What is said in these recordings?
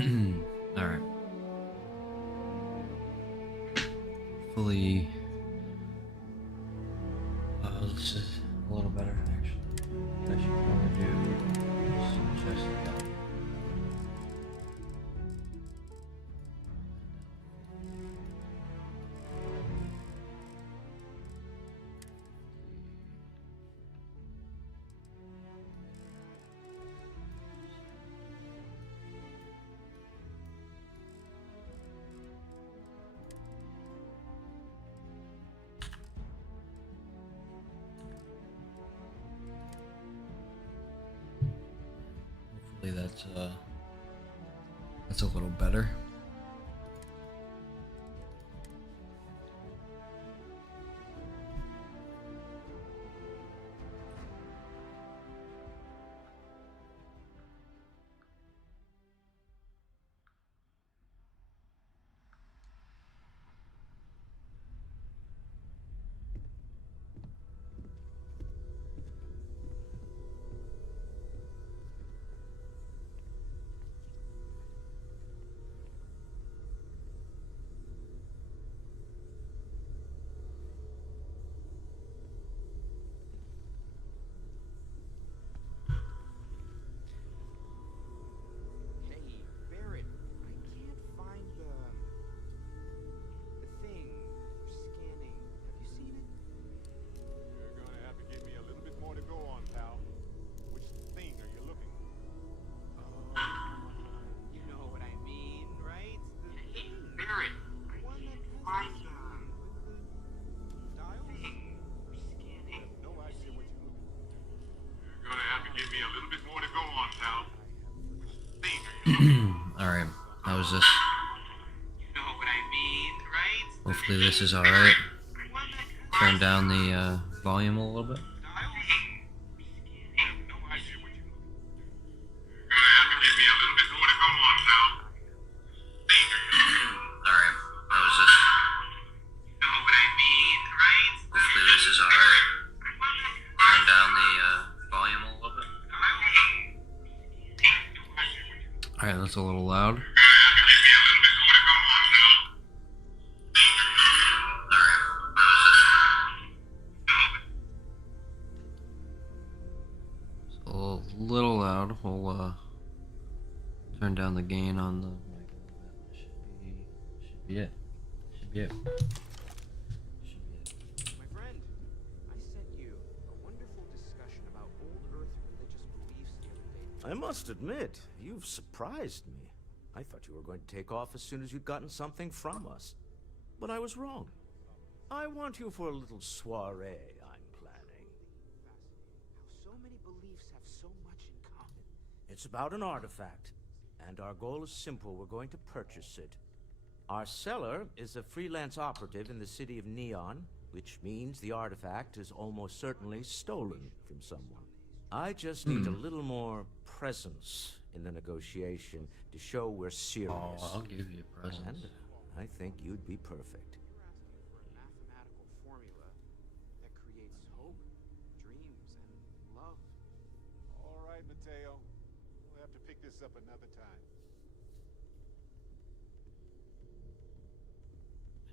Alright. Fully. This is a little better, actually. What I should probably do is adjust it down. Hopefully that's a little better. Alright, how is this? Hopefully this is alright. Turn down the volume a little bit. Alright, how is this? Hopefully this is alright. Turn down the volume a little bit. Alright, that's a little loud. Little loud. We'll turn down the gain on the mic a little bit. Should be it. Should be it. My friend, I sent you a wonderful discussion about old Earth religious beliefs the other day. I must admit, you've surprised me. I thought you were going to take off as soon as you'd gotten something from us. But I was wrong. I want you for a little soiree I'm planning. How so many beliefs have so much in common. It's about an artifact, and our goal is simple. We're going to purchase it. Our seller is a freelance operative in the city of Neon, which means the artifact is almost certainly stolen from someone. I just need a little more presence in the negotiation to show we're serious. Oh, I'll give you a present. And I think you'd be perfect. You're asking for a mathematical formula that creates hope, dreams, and love. All right, Mateo. We'll have to pick this up another time.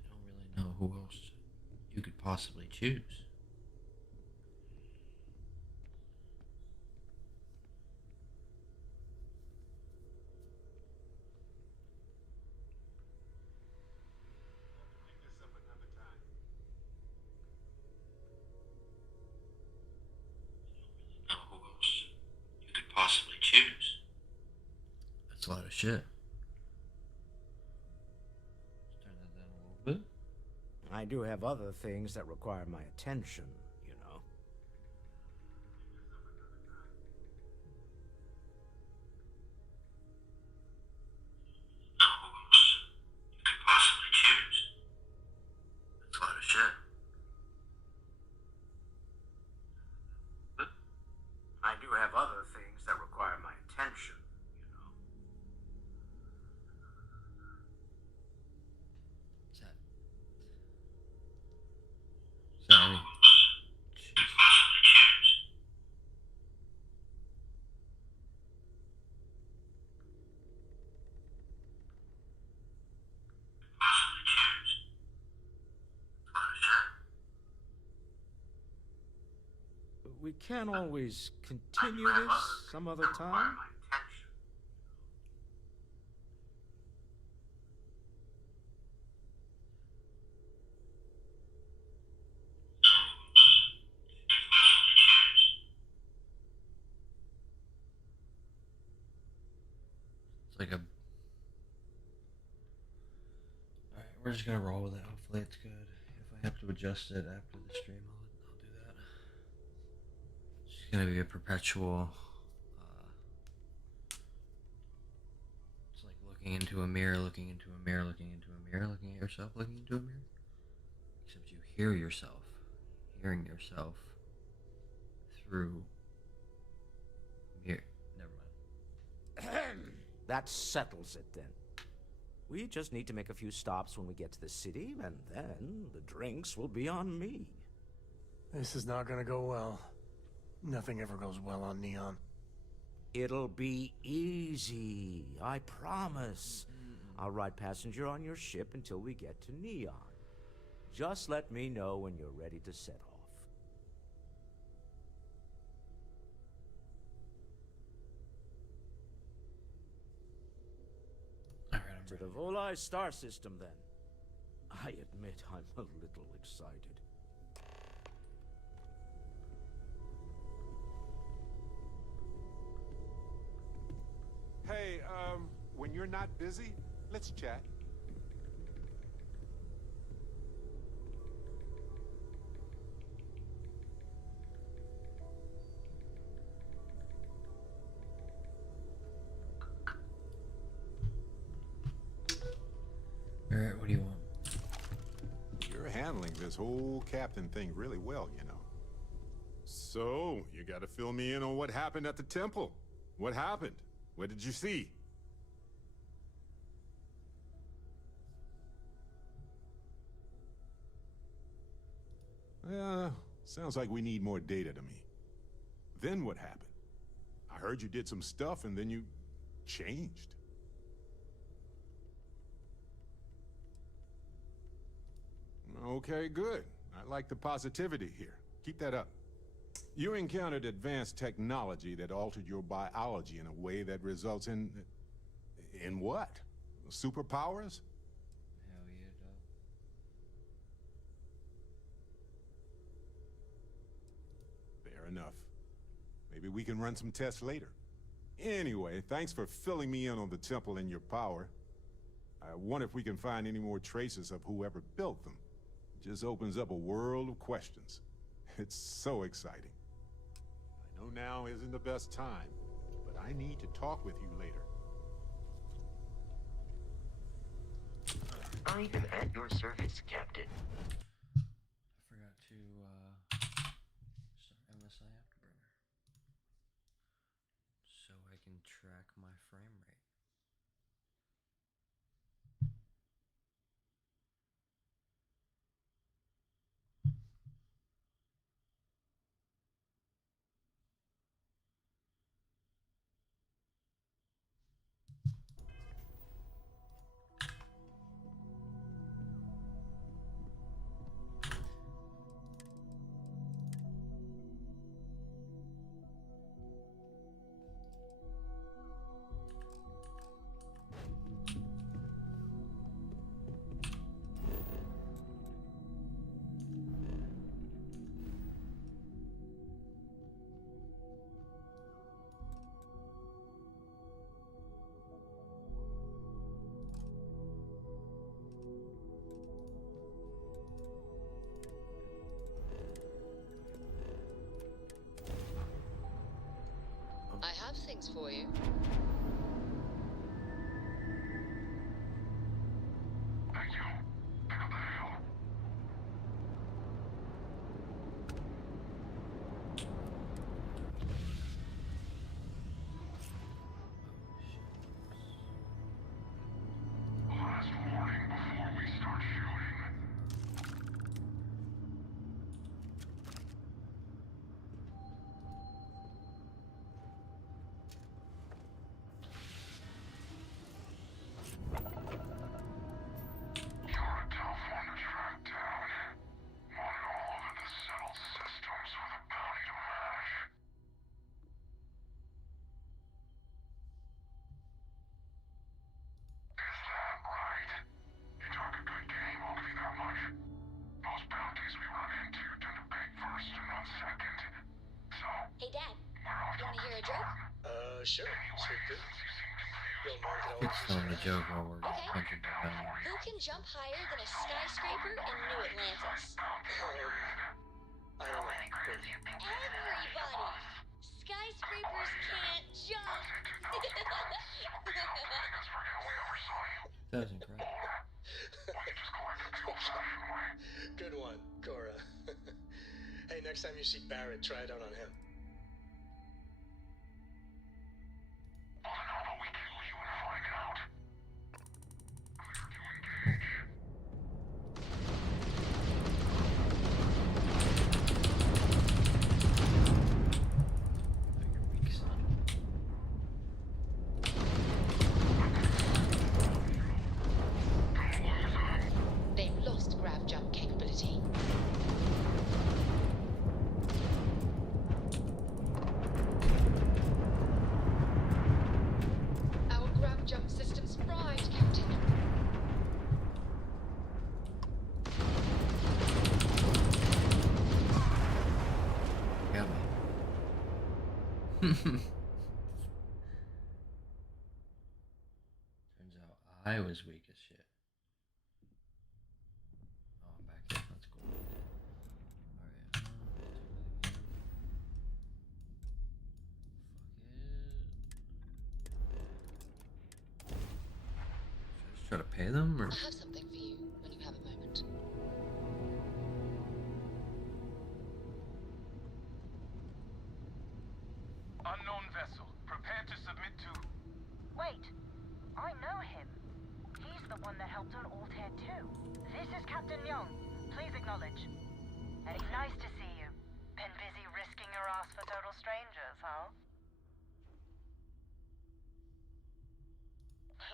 I don't really know who else you could possibly choose. Pick this up another time. Know who else you could possibly choose. That's a lot of shit. Let's turn that down a little bit. I do have other things that require my attention, you know. Know who else you could possibly choose. That's a lot of shit. I do have other things that require my attention, you know. Is that? Sorry. we can always continue this some other time. It's like a. Alright, we're just gonna roll with it. Hopefully it's good. If I have to adjust it after the stream, I'll do that. It's just gonna be a perpetual. It's like looking into a mirror, looking into a mirror, looking into a mirror, looking at yourself, looking into a mirror. Except you hear yourself, hearing yourself through mirror. Never mind. That settles it then. We just need to make a few stops when we get to the city, and then the drinks will be on me. This is not gonna go well. Nothing ever goes well on Neon. It'll be easy, I promise. I'll ride passenger on your ship until we get to Neon. Just let me know when you're ready to set off. To the Volai star system, then. I admit I'm a little excited. Hey, when you're not busy, let's chat. Alright, what do you want? You're handling this whole captain thing really well, you know. So, you gotta fill me in on what happened at the temple. What happened? What did you see? Sounds like we need more data to me. Then what happened? I heard you did some stuff and then you changed. Okay, good. I like the positivity here. Keep that up. You encountered advanced technology that altered your biology in a way that results in... In what? Superpowers? Hell yeah, dog. Fair enough. Maybe we can run some tests later. Anyway, thanks for filling me in on the temple and your power. I wonder if we can find any more traces of whoever built them. It just opens up a world of questions. It's so exciting. I know now isn't the best time, but I need to talk with you later. I am at your service, Captain. I forgot to start MSI Afterburner. So I can track my frame rate. I have things for you. Thank you. Pick up the hell. Last warning before we start shooting. sure, sweet pea. You'll know it could It's always use telling a the ride. joke while we're Okay. punching the bounty. Who can jump higher than a skyscraper in New Atlantis? I don't know. Everybody! Skyscrapers can't jump! That was incredible. Good one, Cora. Hey, next time you see Barrett, try it out on him. How about we kill you and find out? Clear to engage. Oh, you're weak, son. They've lost grav jump capability. Our grav jump system's fried, Captain. Got me. Turns out I was weak as shit. Oh, I'm back here. That's cool. Alright, should I just try to pay them, or? I have something for you when you have a moment. Unknown vessel. Prepare to submit to... Wait, I know him. He's the one that helped on Altair 2. This is Captain Young. Please acknowledge. And it's nice to see you. Been busy risking your ass for total strangers, huh?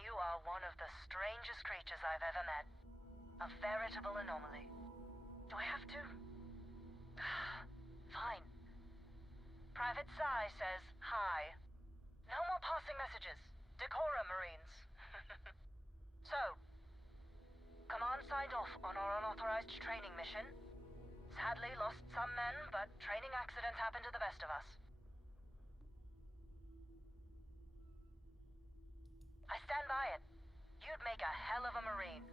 You are one of the strangest creatures I've ever met. A veritable anomaly. Do I have to? Fine. Private Psy says hi. No more passing messages. Decorum, Marines. So, Command signed off on our unauthorized training mission. Sadly lost some men, but training accidents happen to the best of us. I stand by it. You'd make a hell of a Marine.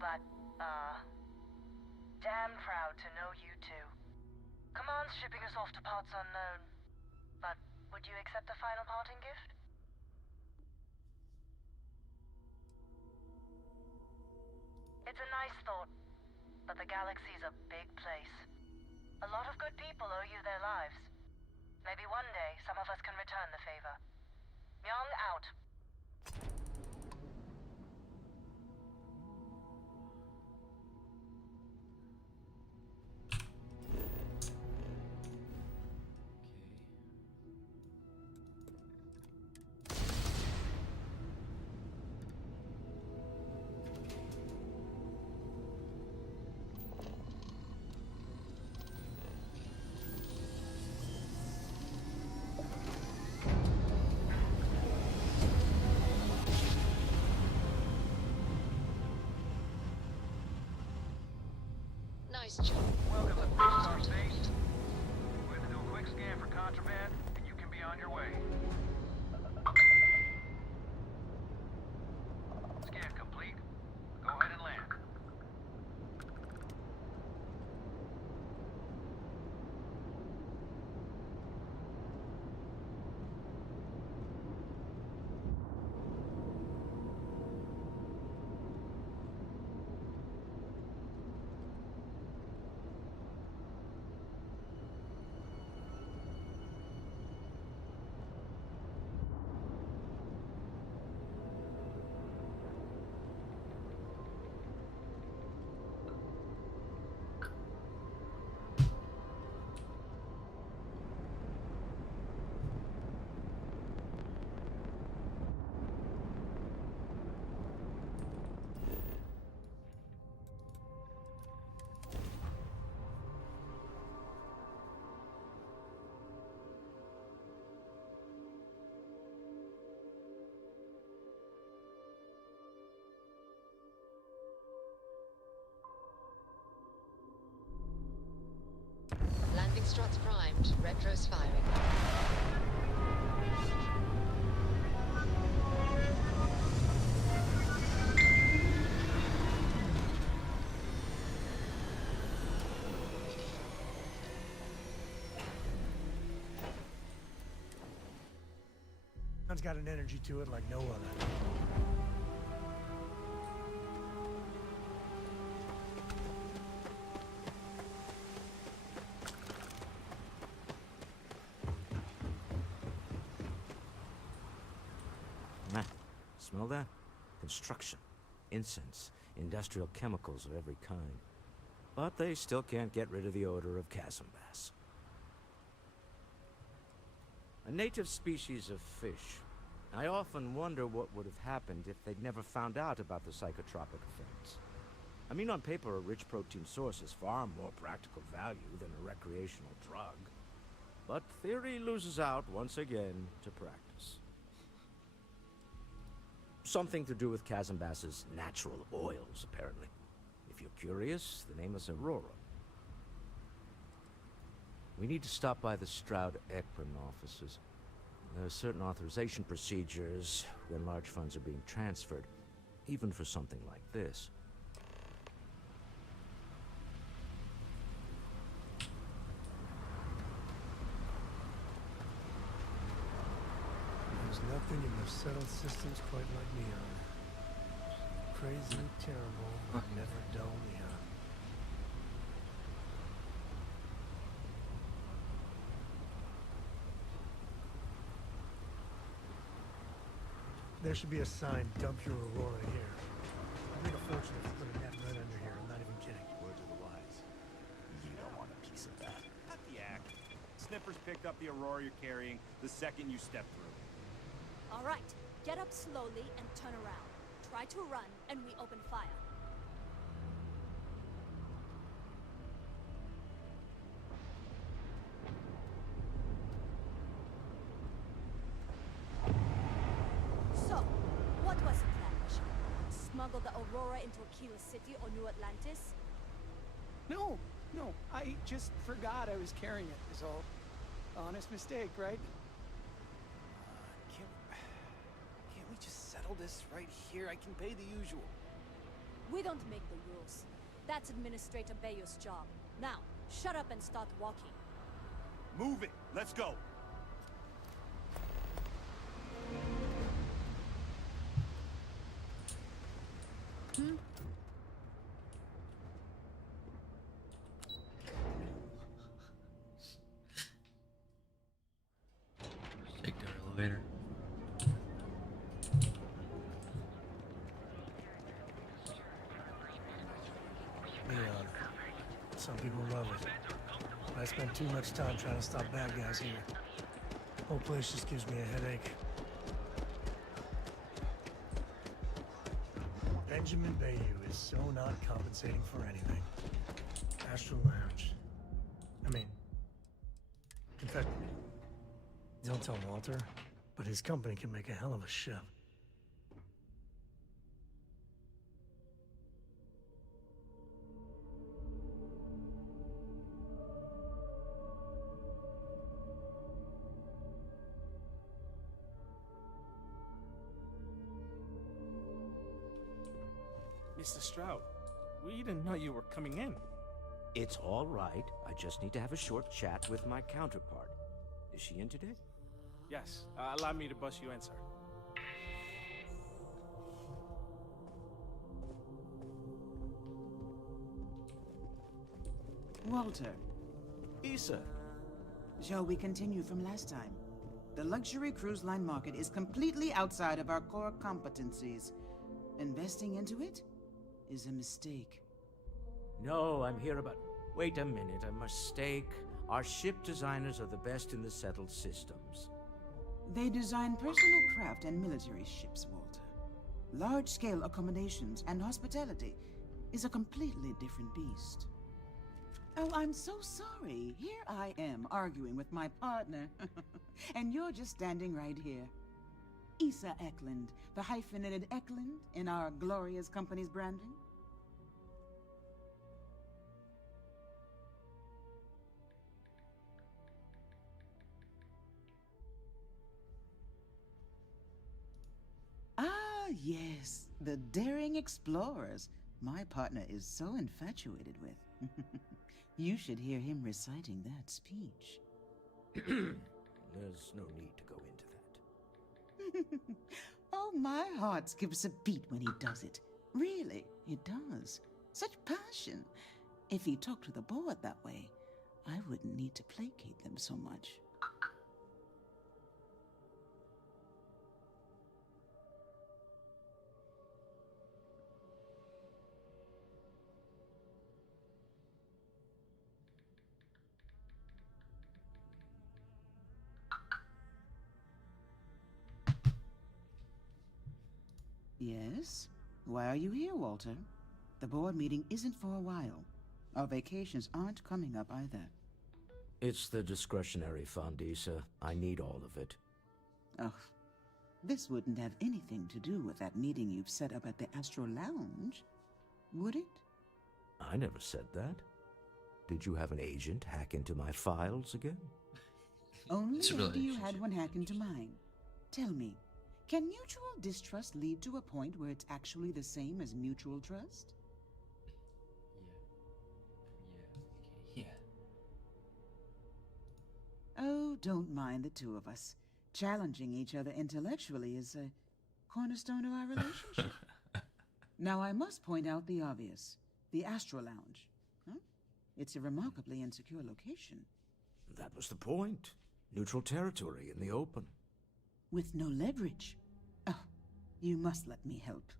But, damn proud to know you too. Command's shipping us off to parts unknown. But would you accept a final parting gift? It's a nice thought, but the galaxy's a big place. A lot of good people owe you their lives. Maybe one day some of us can return the favor. Young out. Nice job. Welcome to Star Space. We're going to do a quick scan for contraband, and you can be on your way. Scan complete. Go ahead and land. Landing struts primed. Retro's firing. Neon's got an energy to it like no other. Man, smell that? Construction, incense, industrial chemicals of every kind. But they still can't get rid of the odor of chasm bass. A native species of fish. I often wonder what would have happened if they'd never found out about the psychotropic effects. I mean, on paper, a rich protein source is far more practical value than a recreational drug. But theory loses out once again to practice. Something to do with chasm bass's natural oils, apparently. If you're curious, the name is Aurora. We need to stop by the Stroud-Ekman offices. There are certain authorization procedures when large funds are being transferred, even for something like this. There's nothing in the settled systems quite like Neon. Crazy, terrible, but never dull Neon. There should be a sign, dump your Aurora here. I'd make a fortune if you put a net right under here, I'm not even kidding. Word to the wise. You don't want a piece of that. Cut the act. Sniffers picked up the Aurora you're carrying the second you step through. All right, get up slowly and turn around. Try to run, and we open fire. So, what was the plan, Mission? Smuggle the Aurora into Aquila City or New Atlantis? No, I just forgot I was carrying it, is all. Honest mistake, right? Can't we just settle this right here? I can pay the usual. We don't make the rules. That's Administrator Bayo's job. Now, shut up and start walking. Move it. Let's go. Just take the elevator. Neon. Some people love it. I spend too much time trying to stop bad guys here. Whole place just gives me a headache. Benjamin Bayou is so not compensating for anything. Astral Lounge. I mean, confess, don't tell Walter, but his company can make a hell of a ship. Mr. Stroud, we didn't know you were coming in. It's all right. I just need to have a short chat with my counterpart. Is she in today? Yes, allow me to bust you in, sir. Walter. Issa. Shall we continue from last time? The luxury cruise line market is completely outside of our core competencies. Investing into it is a mistake. No, I'm here about... Wait a minute, a mistake. Our ship designers are the best in the settled systems. They design personal craft and military ships, Walter. Large-scale accommodations and hospitality is a completely different beast. Oh, I'm so sorry. Here I am arguing with my partner. And you're just standing right here. Issa Eklund, the hyphenated Eklund in our glorious company's branding. Ah, yes, the daring explorers my partner is so infatuated with. You should hear him reciting that speech. There's no need to go into that. Oh, my heart skips a beat when he does it. Really, it does. Such passion. If he talked to the board that way, I wouldn't need to placate them so much. Yes? Why are you here, Walter? The board meeting isn't for a while. Our vacations aren't coming up either. It's the discretionary fund, Issa. I need all of it. Oh, this wouldn't have anything to do with that meeting you've set up at the Astro Lounge, would it? I never said that. Did you have an agent hack into my files again? Only after you had one hack into mine. Tell me, can mutual distrust lead to a point where it's actually the same as mutual trust? Yeah. Oh, don't mind the two of us. Challenging each other intellectually is a cornerstone of our relationship. Now, I must point out the obvious. The Astro Lounge. Huh? It's a remarkably insecure location. That was the point. Neutral territory in the open. With no leverage. Oh, you must let me help.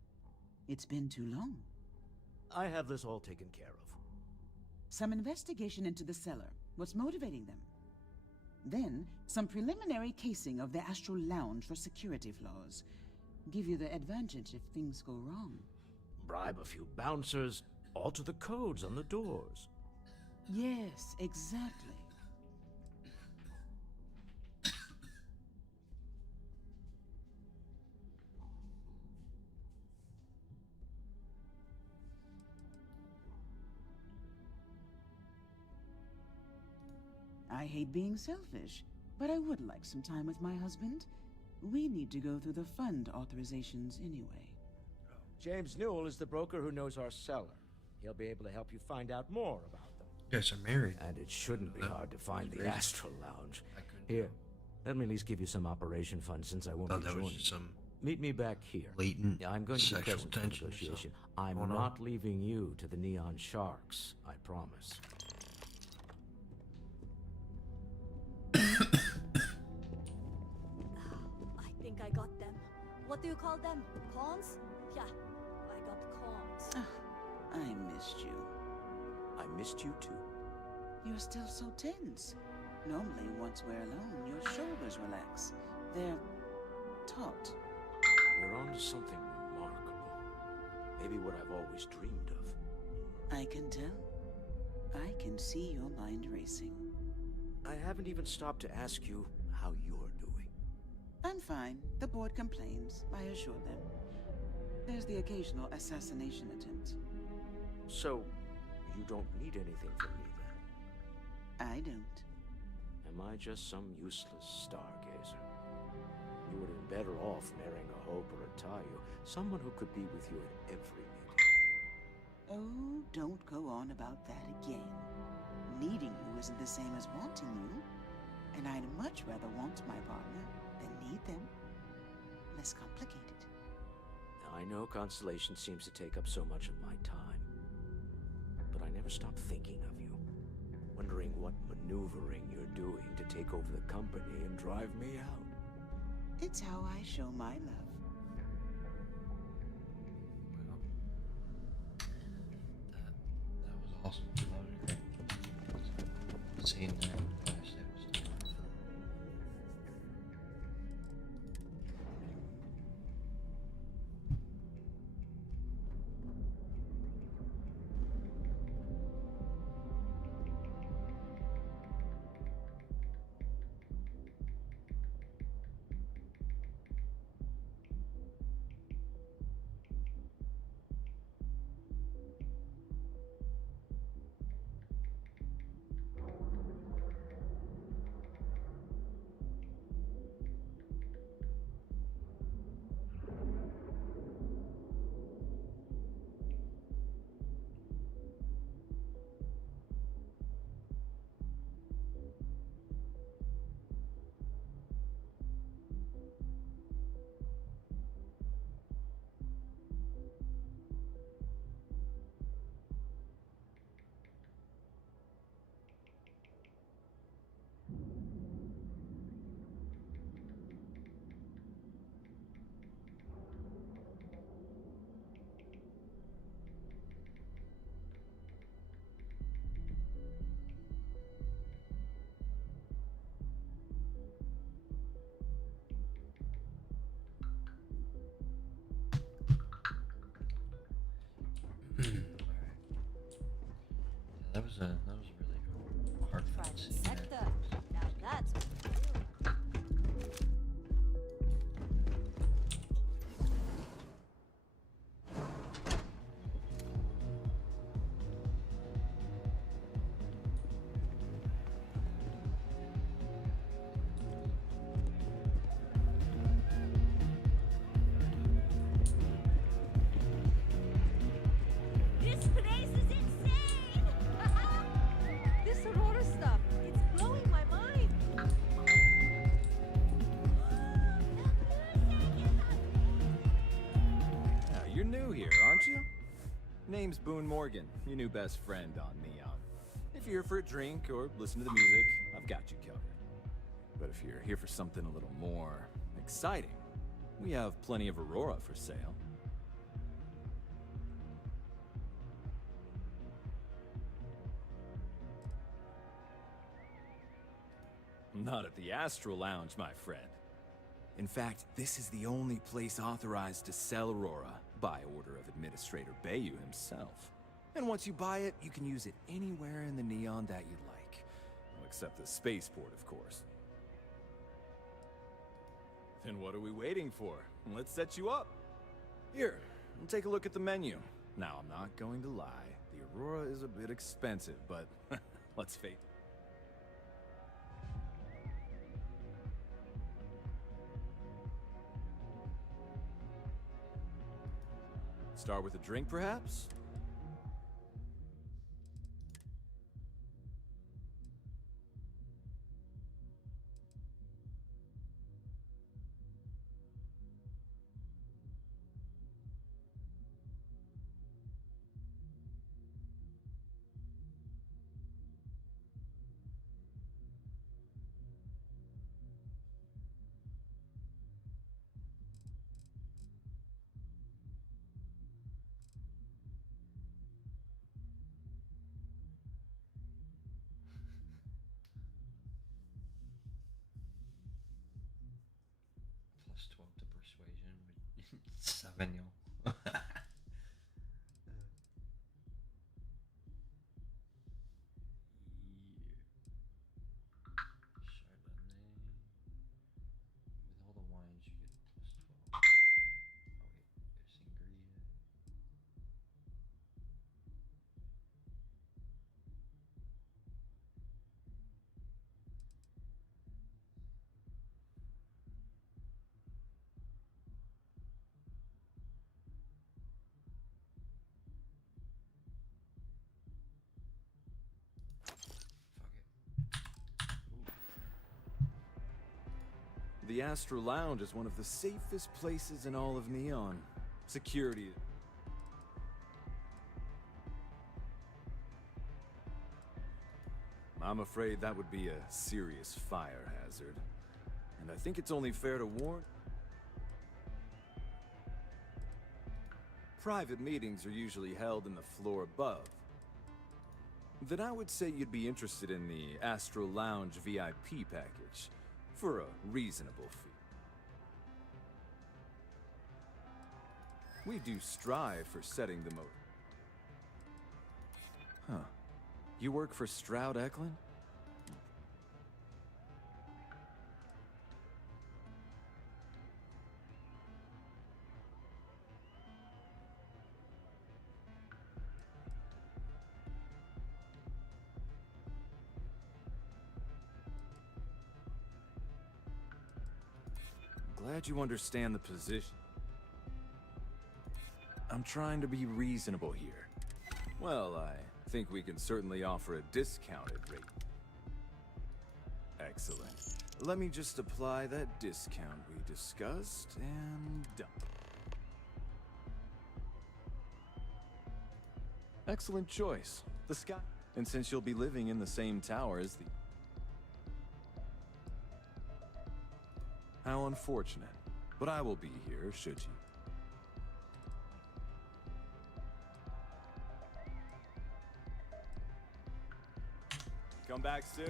It's been too long. I have this all taken care of. Some investigation into the cellar. What's motivating them? Then, some preliminary casing of the Astral Lounge for security flaws. Give you the advantage if things go wrong. Bribe a few bouncers, alter the codes on the doors. Yes, exactly. I hate being selfish, but I would like some time with my husband. We need to go through the fund authorizations anyway. James Newell is the broker who knows our cellar. He'll be able to help you find out more about them. You guys are married. And it shouldn't be hard to find the crazy. Astral Lounge. Here, let me at least give you some operation funds since I won't be That was joining. just some Meet me back here. latent Yeah, I'm going to be sexual present for tension. negotiation. So, I'm hold on. not leaving you to the Neon Sharks, I promise. I think I got them. What do you call them? Cons? Yeah, I got cons. I missed you. I missed you too. You're still so tense. Normally, once we're alone, your shoulders relax. They're taut. We're on to something remarkable. Maybe what I've always dreamed of. I can tell. I can see your mind racing. I haven't even stopped to ask you how you're doing. I'm fine. The board complains, I assure them. There's the occasional assassination attempt. So, you don't need anything from me then? I don't. Am I just some useless stargazer? You would have been better off marrying a Hope or a Tayo, someone who could be with you at every meeting. Oh, don't go on about that again. Needing you isn't the same as wanting you. And I'd much rather want my partner than need them. Less complicated. I know Constellation seems to take up so much of my time. But I never stop thinking of you. Wondering what maneuvering you're doing to take over the company and drive me out. It's how I show my love. That was awesome. That was great. Seeing that. name's Boone Morgan, your new best friend on Neon. If you're here for a drink or listen to the music, I've got you covered. But if you're here for something a little more exciting, we have plenty of Aurora for sale. Not at the Astral Lounge, my friend. In fact, this is the only place authorized to sell Aurora by order of Administrator Bayou himself. And once you buy it, you can use it anywhere in the Neon that you like. Well, except the spaceport, of course. Then what are we waiting for? Let's set you up. Here, take a look at the menu. Now, I'm not going to lie. The Aurora is a bit expensive, but let's face it. Start with a drink, perhaps? Plus 12 to persuasion. 7, yo. With all the wines, you get plus 12. Oh, wait. There's sangria. The Astral Lounge is one of the safest places in all of Neon. Security. I'm afraid that would be a serious fire hazard. And I think it's only fair to warn... Private meetings are usually held in the floor above. Then I would say you'd be interested in the Astral Lounge VIP package. For a reasonable fee. We do strive for setting the mood. Huh. You work for Stroud Eklund? Glad you understand the position. I'm trying to be reasonable here. Well, I think we can certainly offer a discounted rate. Excellent. Let me just apply that discount we discussed, and done. Excellent choice. The sky. And since you'll be living in the same tower as the... How unfortunate. But I will be here, should you. Come back soon.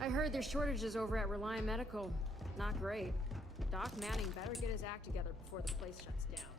I heard there's shortages over at Reliant Medical. Not great. Doc Manning better get his act together before the place shuts down.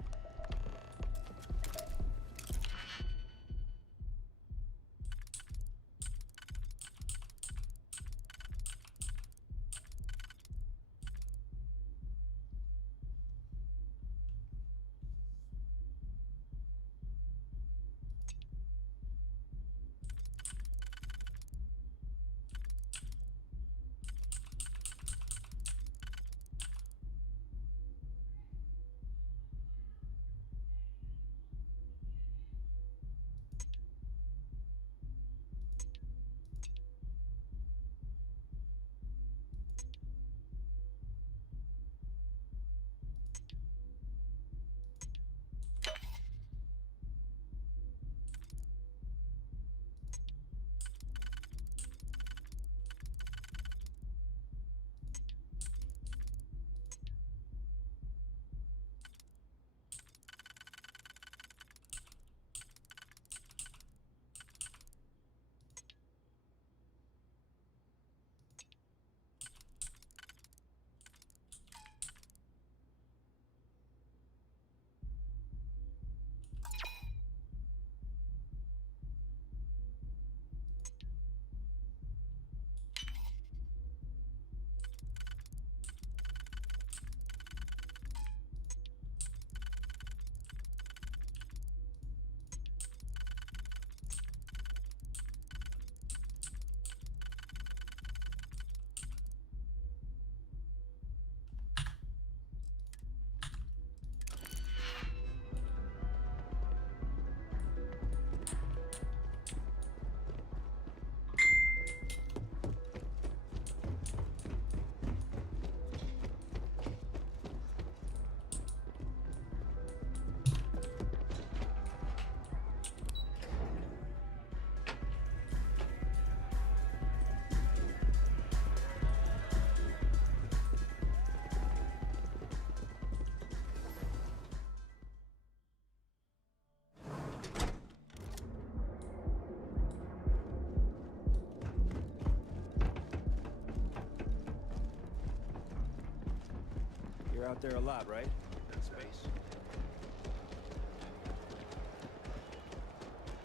You're out there a lot, right? In space?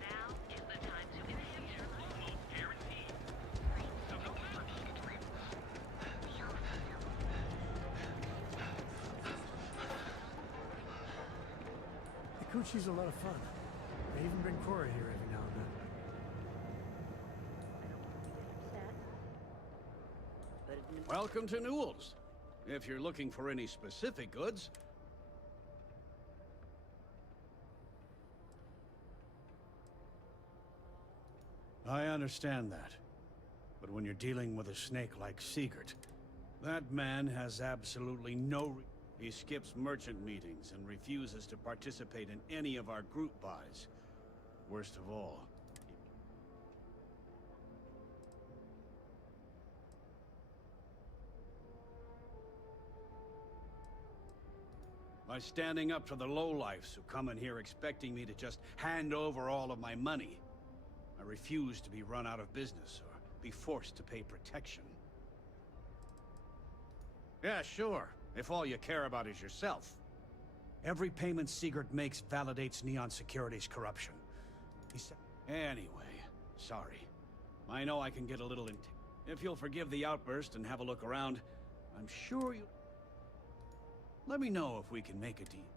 Now is the time to enhance your life. Guaranteed. So no Kikuchi's a lot of fun. I even bring Cora here every now and then. Welcome to Newell's. If you're looking for any specific goods... I understand that. But when you're dealing with a snake like Sigurd, that man has absolutely no... He skips merchant meetings and refuses to participate in any of our group buys. Worst of all, by standing up to the lowlifes who come in here expecting me to just hand over all of my money. I refuse to be run out of business or be forced to pay protection. Yeah, sure, if all you care about is yourself. Every payment Sigurd makes validates Neon Security's corruption. He said... Anyway, sorry. I know I can get a little if you'll forgive the outburst and have a look around, I'm sure you... Let me know if we can make a deal.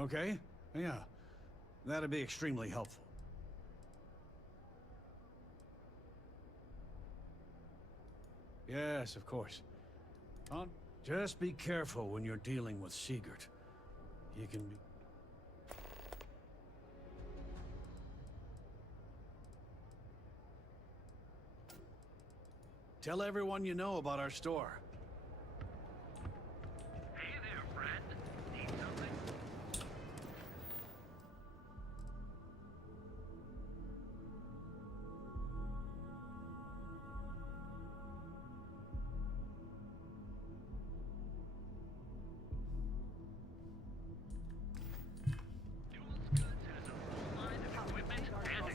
Okay? Yeah. That'd be extremely helpful. Yes, of course. Just be careful when you're dealing with Sigurd. He can be... Tell everyone you know about our store. Hey there, friend. Need something?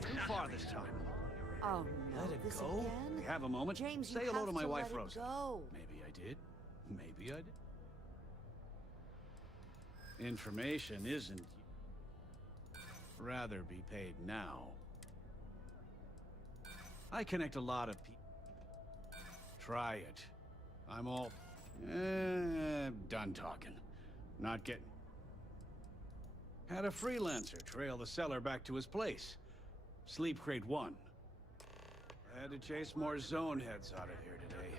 Too far this time. Oh no, Let it this go? again? We have a moment. James, you Say hello have to my wife, let it Rosa. go. Maybe I did. Maybe I did. Information isn't... Rather be paid now. I connect a lot of people. Try it. I'm all... done talking. Not getting... Had a freelancer trail the seller back to his place. Sleep Crate 1. I had to chase more zone heads out of here today.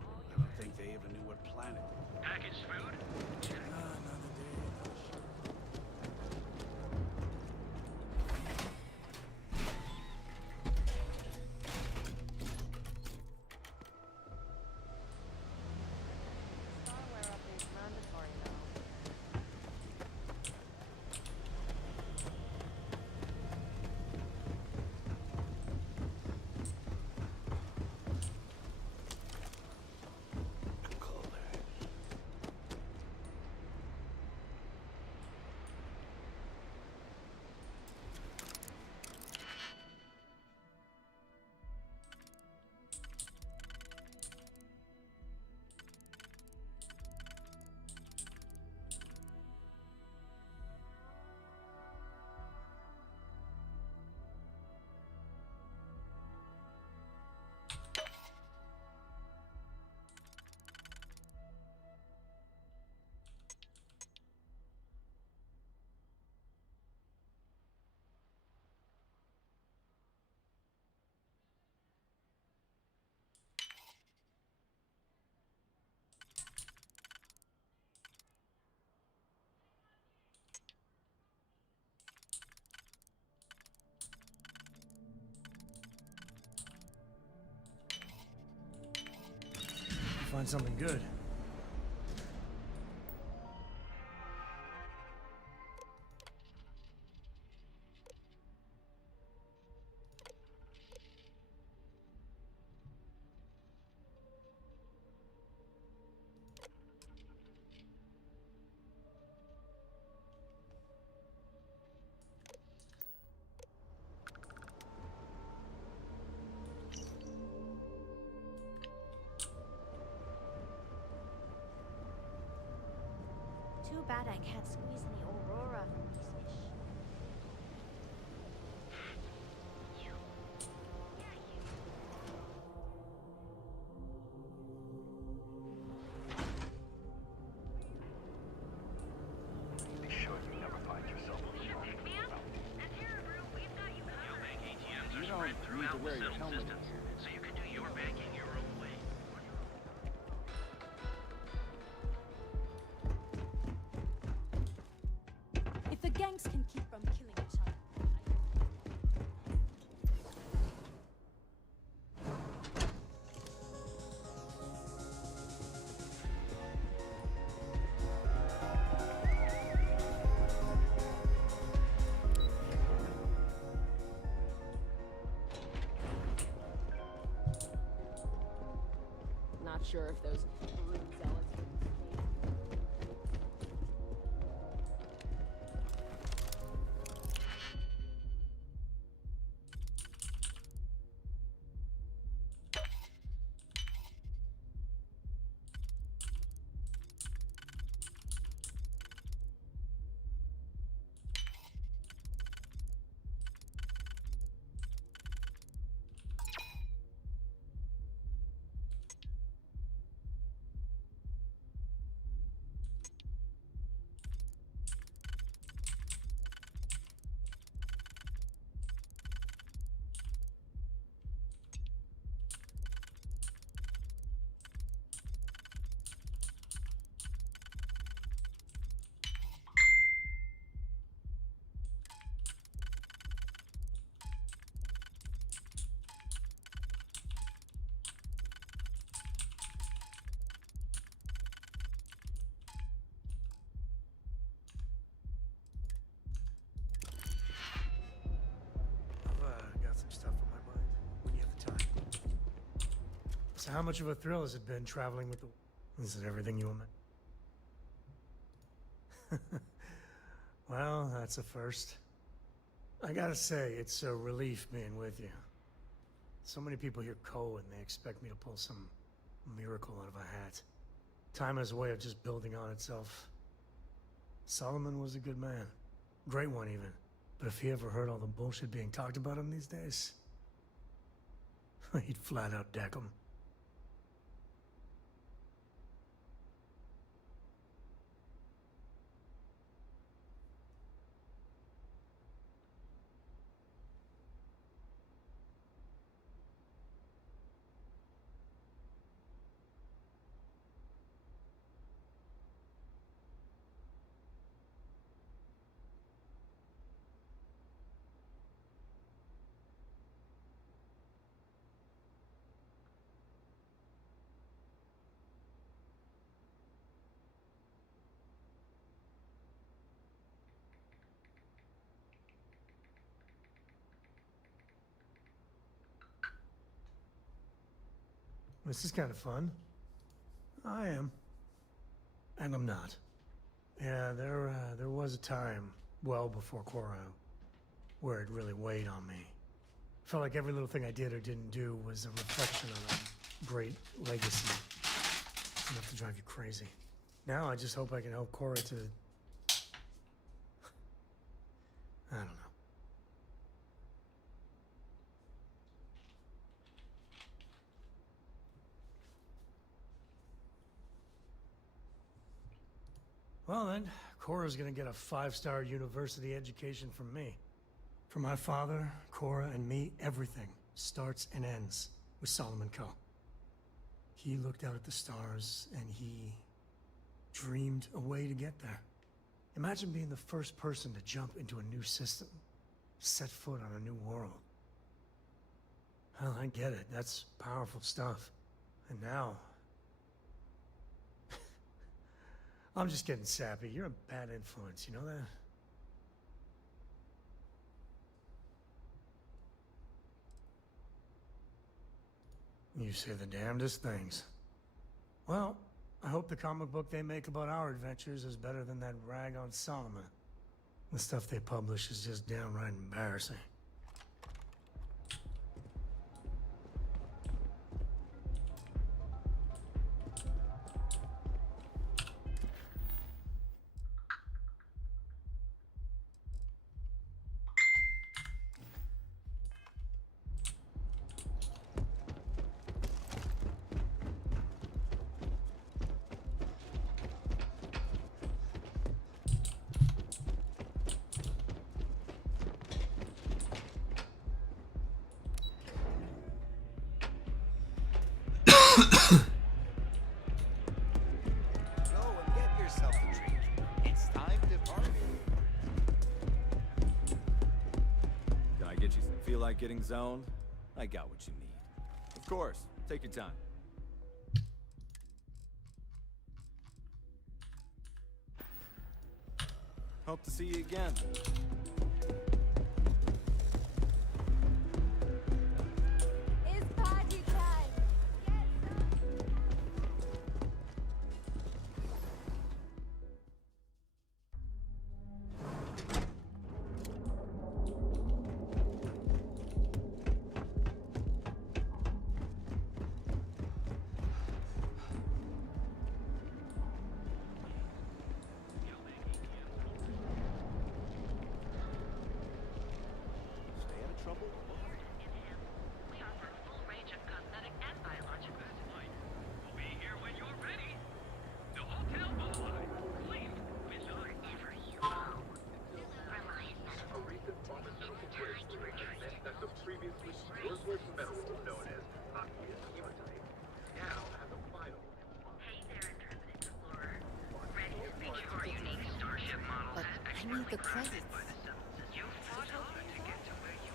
I don't think they even knew what planet. Packaged food? Find something good. Too bad I can't squeeze any Aurora from these fish. Be sure you never find yourself alone. Neobank ATMs are spread throughout the settled systems, so you can do your banking your own way. If the gangs can keep from killing each other, Not sure if those brood zealots would So how much of a thrill has it been traveling with the... Is it everything you imagine? Well, that's a first. I gotta say, it's a relief being with you. So many people hear Ko and they expect me to pull some miracle out of a hat. Time has a way of just building on itself. Solomon was a good man. Great one, even. But if he ever heard all the bullshit being talked about him these days, he'd flat out deck him. This is kind of fun. I am. And I'm not. Yeah, there was a time, well before Korra, where it really weighed on me. Felt like every little thing I did or didn't do was a reflection on a great legacy. Enough to drive you crazy. Now I just hope I can help Korra to... I don't know. Well then, Korra's gonna get a 5-star university education from me. For my father, Korra, and me, everything starts and ends with Solomon Ko. He looked out at the stars, and he dreamed a way to get there. Imagine being the first person to jump into a new system, set foot on a new world. Hell, I get it. That's powerful stuff. And now... I'm just getting sappy. You're a bad influence, you know that? You say the damnedest things. Well, I hope the comic book they make about our adventures is better than that rag on Solomon. The stuff they publish is just downright embarrassing. Go and get yourself a drink. It's time to party. Can I get you some feel like getting zoned? I got what you need. Of course, take your time. Hope to see you again. It's party time! Stay out of trouble. We offer a full range of cosmetic and biological supplies. We'll be here when you're ready. The hotel below. Clean. Beside for you. A recent pharmaceutical breakthrough has meant that the previously worthless metal known as aqueous hematite now has a final. Hey there, Intrepid Explorer. Ready to feature our unique Starship model But I need the credits. You fought hard to get to where you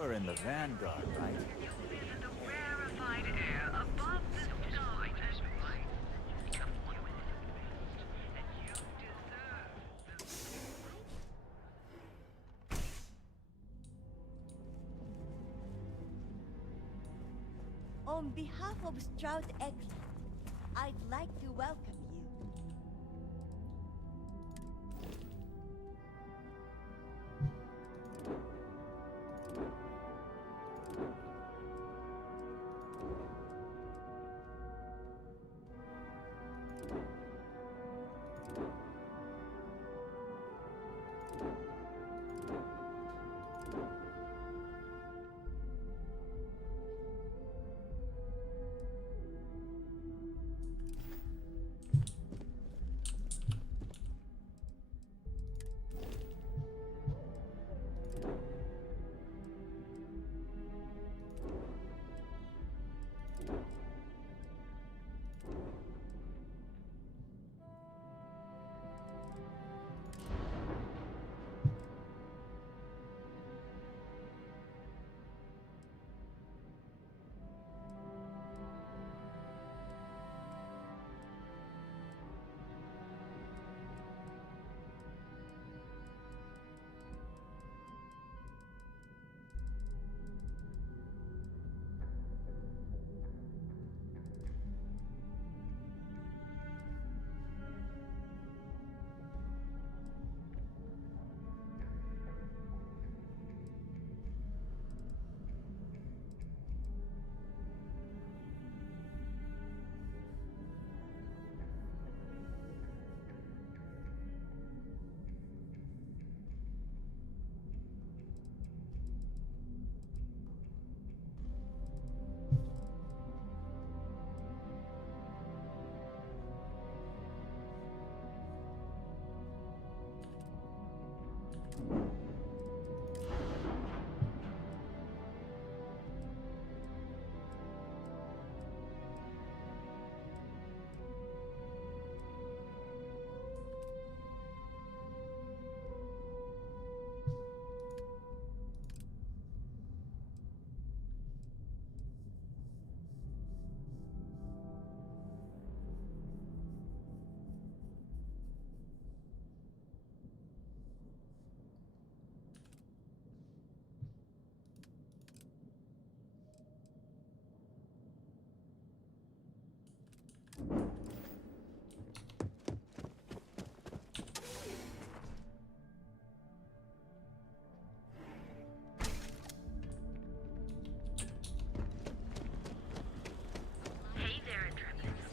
are. You're in the Vanguard, right? You live in the rarefied air above the stars. That's right. Become human and you deserve the On behalf of Stroud Eklund, I'd like to welcome you.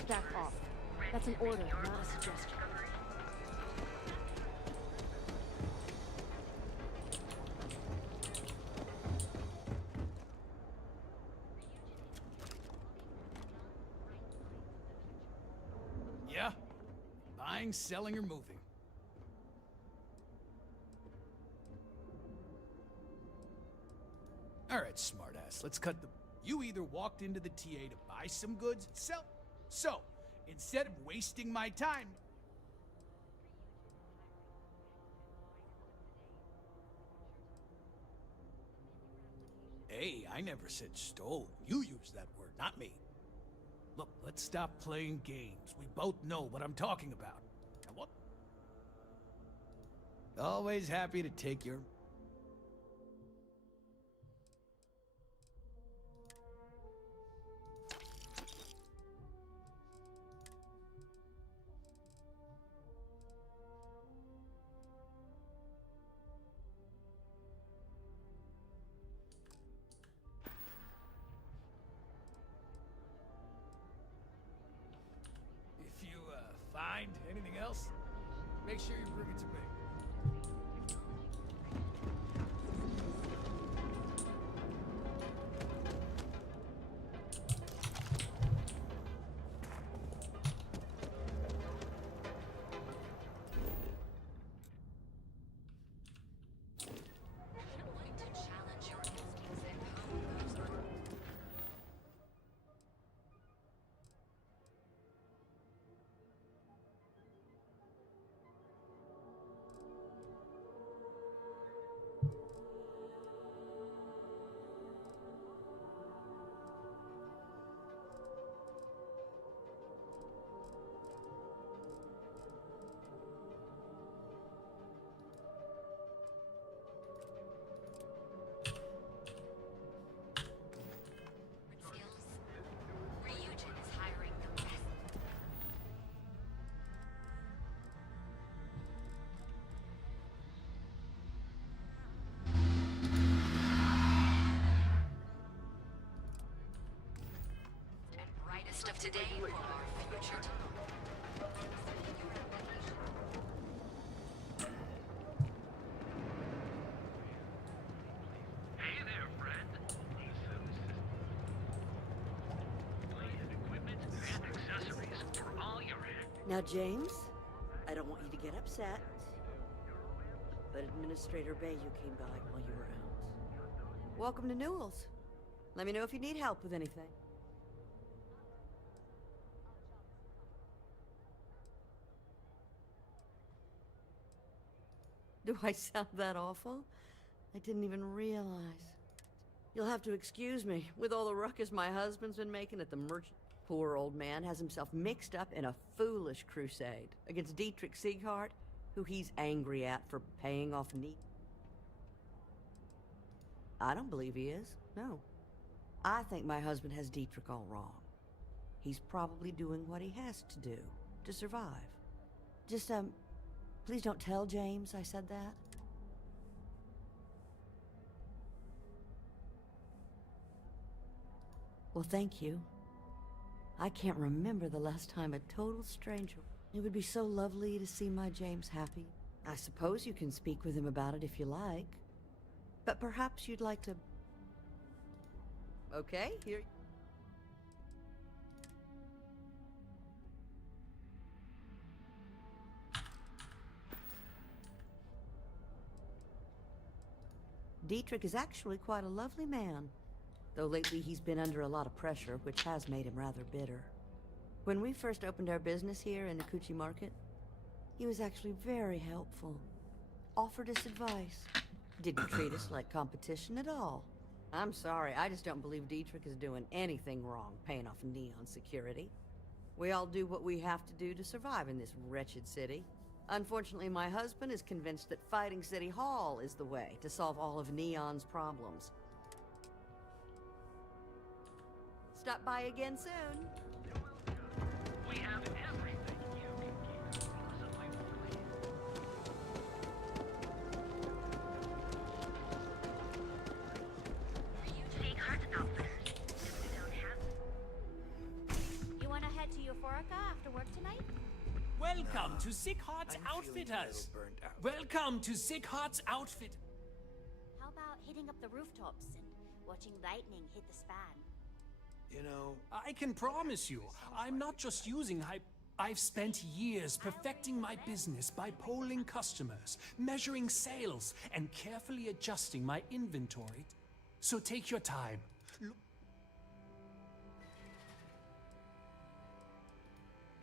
Back off. That's an order, not a suggestion. Yeah? Buying, selling, or moving? Alright, smartass, let's cut the... You either walked into the TA to buy some goods, sell... So, instead of wasting my time... Hey, I never said stole. You used that word, not me. Look, let's stop playing games. We both know what I'm talking about. And what? Always happy to take your... If you, find anything else, make sure you bring it to me. Today for our future Hey there, friend. Equipment and accessories for all your Now, James, I don't want you to get upset, but Administrator Bayou came by while you were out. Welcome to Newell's. Let me know if you need help with anything. Do I sound that awful? I didn't even realize. You'll have to excuse me. With all the ruckus my husband's been making at the merchant, poor old man has himself mixed up in a foolish crusade against Dietrich Sieghart, who he's angry at for paying off Neat. I don't believe he is, no. I think my husband has Dietrich all wrong. He's probably doing what he has to do to survive. Just, please don't tell James I said that. Well, thank you. I can't remember the last time a total stranger... It would be so lovely to see my James happy. I suppose you can speak with him about it if you like. But perhaps you'd like to... Okay, here... Dietrich is actually quite a lovely man, though lately he's been under a lot of pressure, which has made him rather bitter. When we first opened our business here in the Kuchi Market, he was actually very helpful. Offered us advice. Didn't treat us like competition at all. I'm sorry, I just don't believe Dietrich is doing anything wrong paying off Neon security. We all do what we have to do to survive in this wretched city. Unfortunately, my husband is convinced that fighting City Hall is the way to solve all of Neon's problems. Stop by again soon. We have everything you can keep possibly Sieghart's outfit. If we don't have... You wanna head to Euphorica after work tonight? Welcome to Sieghart's Outfitters. Welcome to Sieghart's Outfit. How about hitting up the rooftops and watching lightning hit the span? You know, I can promise you, I'm not just using hype. I've spent years perfecting my business by polling customers, measuring sales, and carefully adjusting my inventory. So take your time.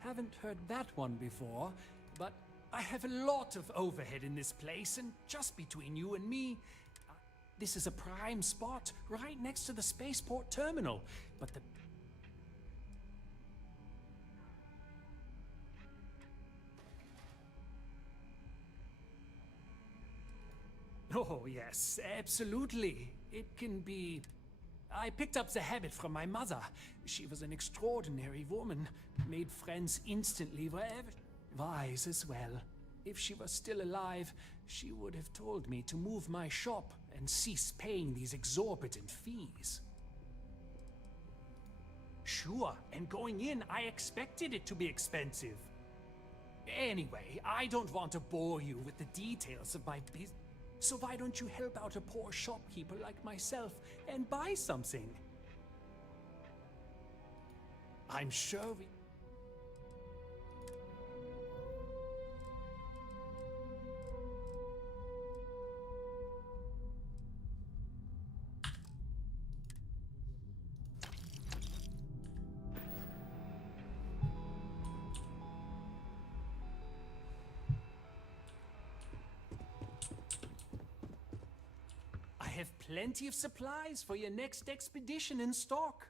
Haven't heard that one before, but I have a lot of overhead in this place, and just between you and me, this is a prime spot right next to the spaceport terminal, but the... Oh, yes, absolutely. It can be... I picked up the habit from my mother. She was an extraordinary woman, made friends instantly wherever... Wise as well. If she was still alive, she would have told me to move my shop and cease paying these exorbitant fees. Sure, and going in, I expected it to be expensive. Anyway, I don't want to bore you with the details of my business. So why don't you help out a poor shopkeeper like myself and buy something? I'm sure we... I have plenty of supplies for your next expedition in stock.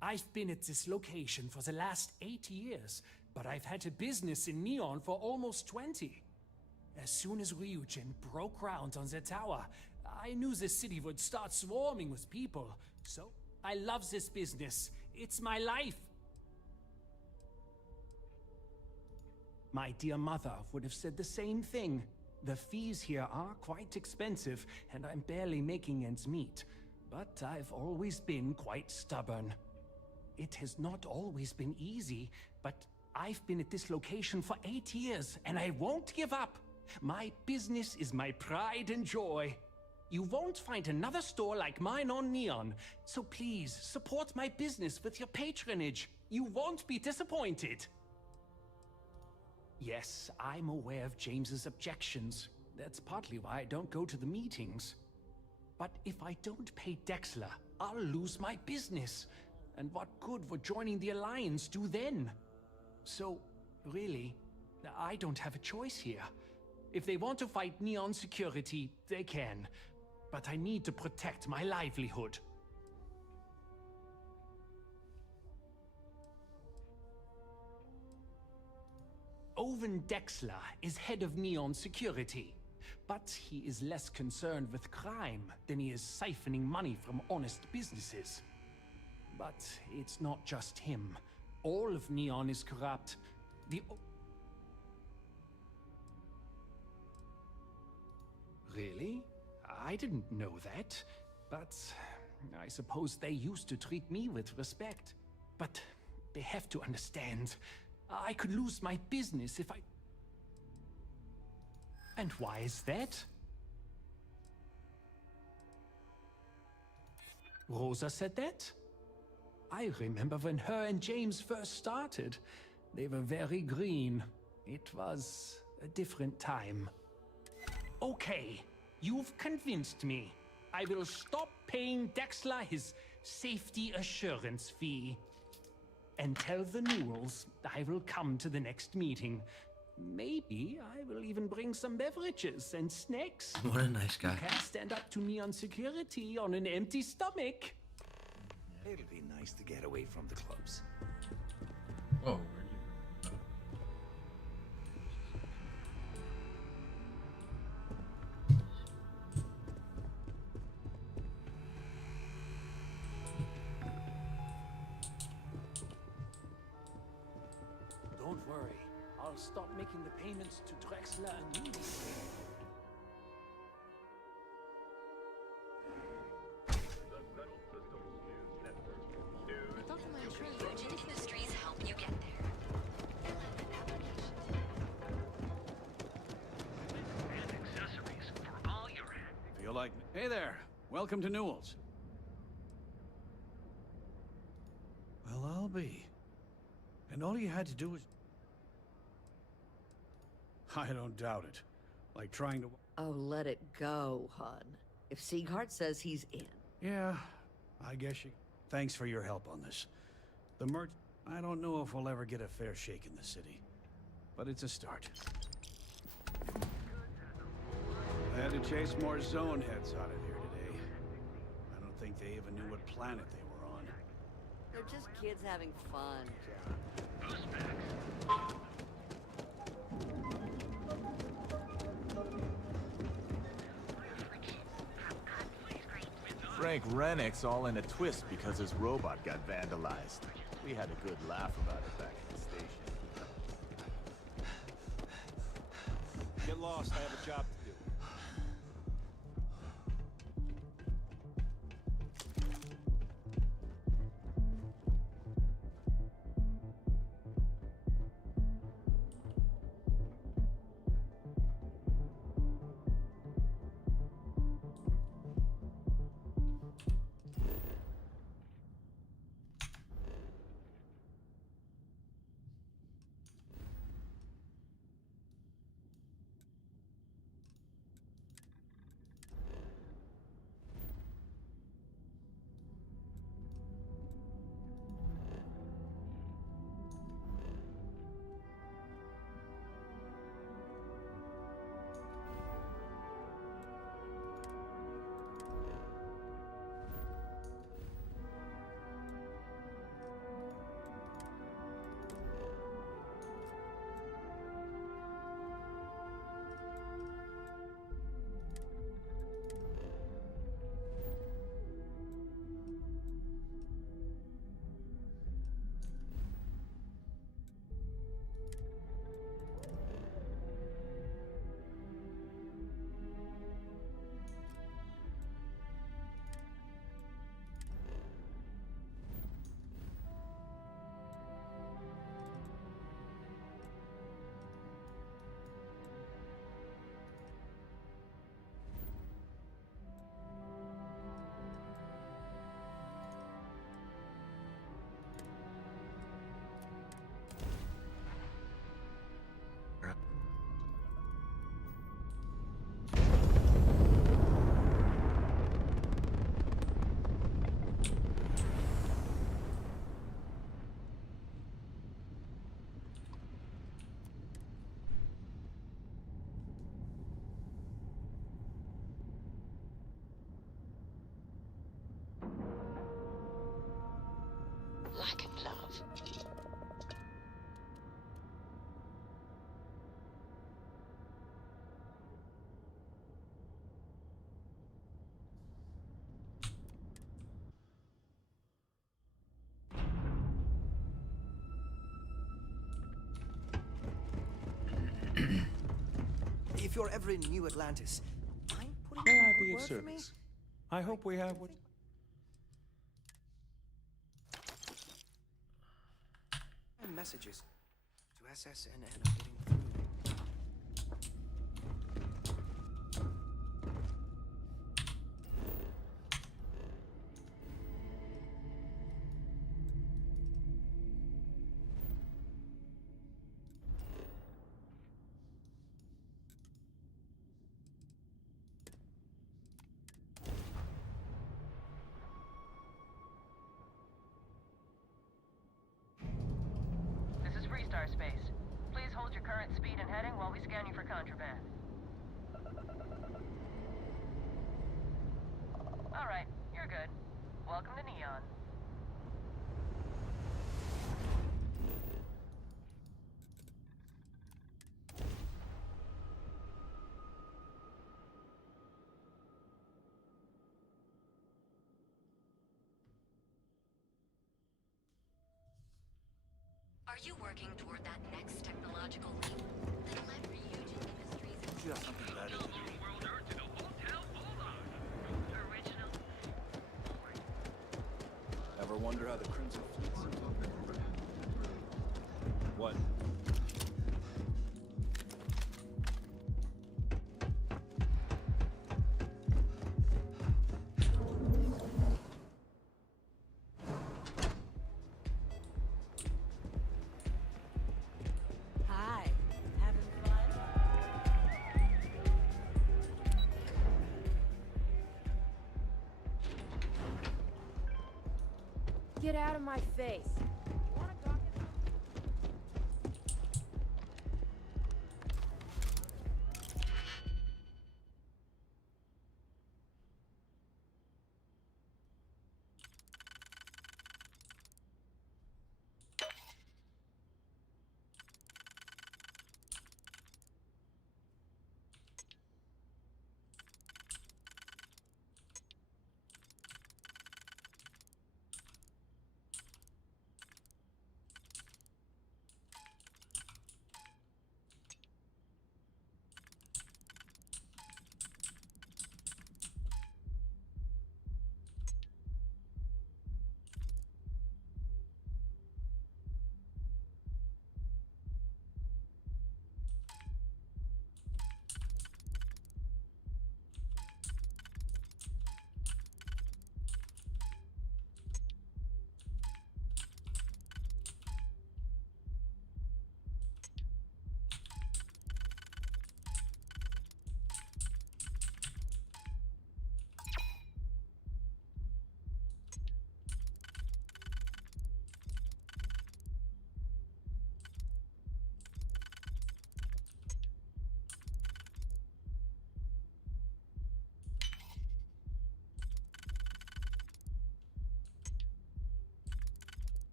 I've been at this location for the last 8 years, but I've had a business in Neon for almost 20. As soon as Ryujin broke ground on the tower, I knew the city would start swarming with people. So, I love this business. It's my life. My dear mother would have said the same thing. The fees here are quite expensive, and I'm barely making ends meet. But I've always been quite stubborn. It has not always been easy, but I've been at this location for 8 years, and I won't give up. My business is my pride and joy. You won't find another store like mine on Neon, so please support my business with your patronage. You won't be disappointed. Yes, I'm aware of James's objections. That's partly why I don't go to the meetings. But if I don't pay Dexler, I'll lose my business. And what good would joining the Alliance do then? So, really, I don't have a choice here. If they want to fight Neon Security, they can. But I need to protect my livelihood. Owen Dexler is head of Neon Security. But he is less concerned with crime than he is siphoning money from honest businesses. But it's not just him. All of Neon is corrupt. Really? I didn't know that. But I suppose they used to treat me with respect. But they have to understand. I could lose my business if I... And why is that? Rosa said that? I remember when her and James first started. They were very green. It was a different time. Okay, you've convinced me. I will stop paying Dexler his safety assurance fee. And tell the Newells I will come to the next meeting. Maybe I will even bring some beverages and snacks. What a nice guy. You can't stand up to Neon Security on an empty stomach. It'll be nice to get away from the clubs. Oh, Don't worry. I'll stop making the payments to Drexler immediately. Huge Industries help you get there. And accessories for all your Feel like... Hey there. Welcome to Newell's. Well, I'll be. And all you had to do was... I don't doubt it. Like trying to... Oh, let it go, hon. If Sieghart says he's in. Yeah, I guess you... Thanks for your help on this. The merch... I don't know if we'll ever get a fair shake in the city. But it's a start. I had to chase more zone heads out of here today. I don't think they even knew what planet they were on. They're just kids having fun, John. Frank Rennick's all in a twist because his robot got vandalized. We had a good laugh about it back at the station. Get lost, I have a job to do. If you're ever in New Atlantis, mind putting May in I a be good of word for me? service? I hope we have what... Messages to SSNN are getting through. This is Freestar Space. Please hold your current speed and heading while we scan you for contraband. Alright, you're good. Welcome to Neon. Are you working toward that next technological leap that'll let Ryujin Industries... You have something better to do. Ever wonder how the Crimson Fleet... What? Hi. Having fun? Get out of my face.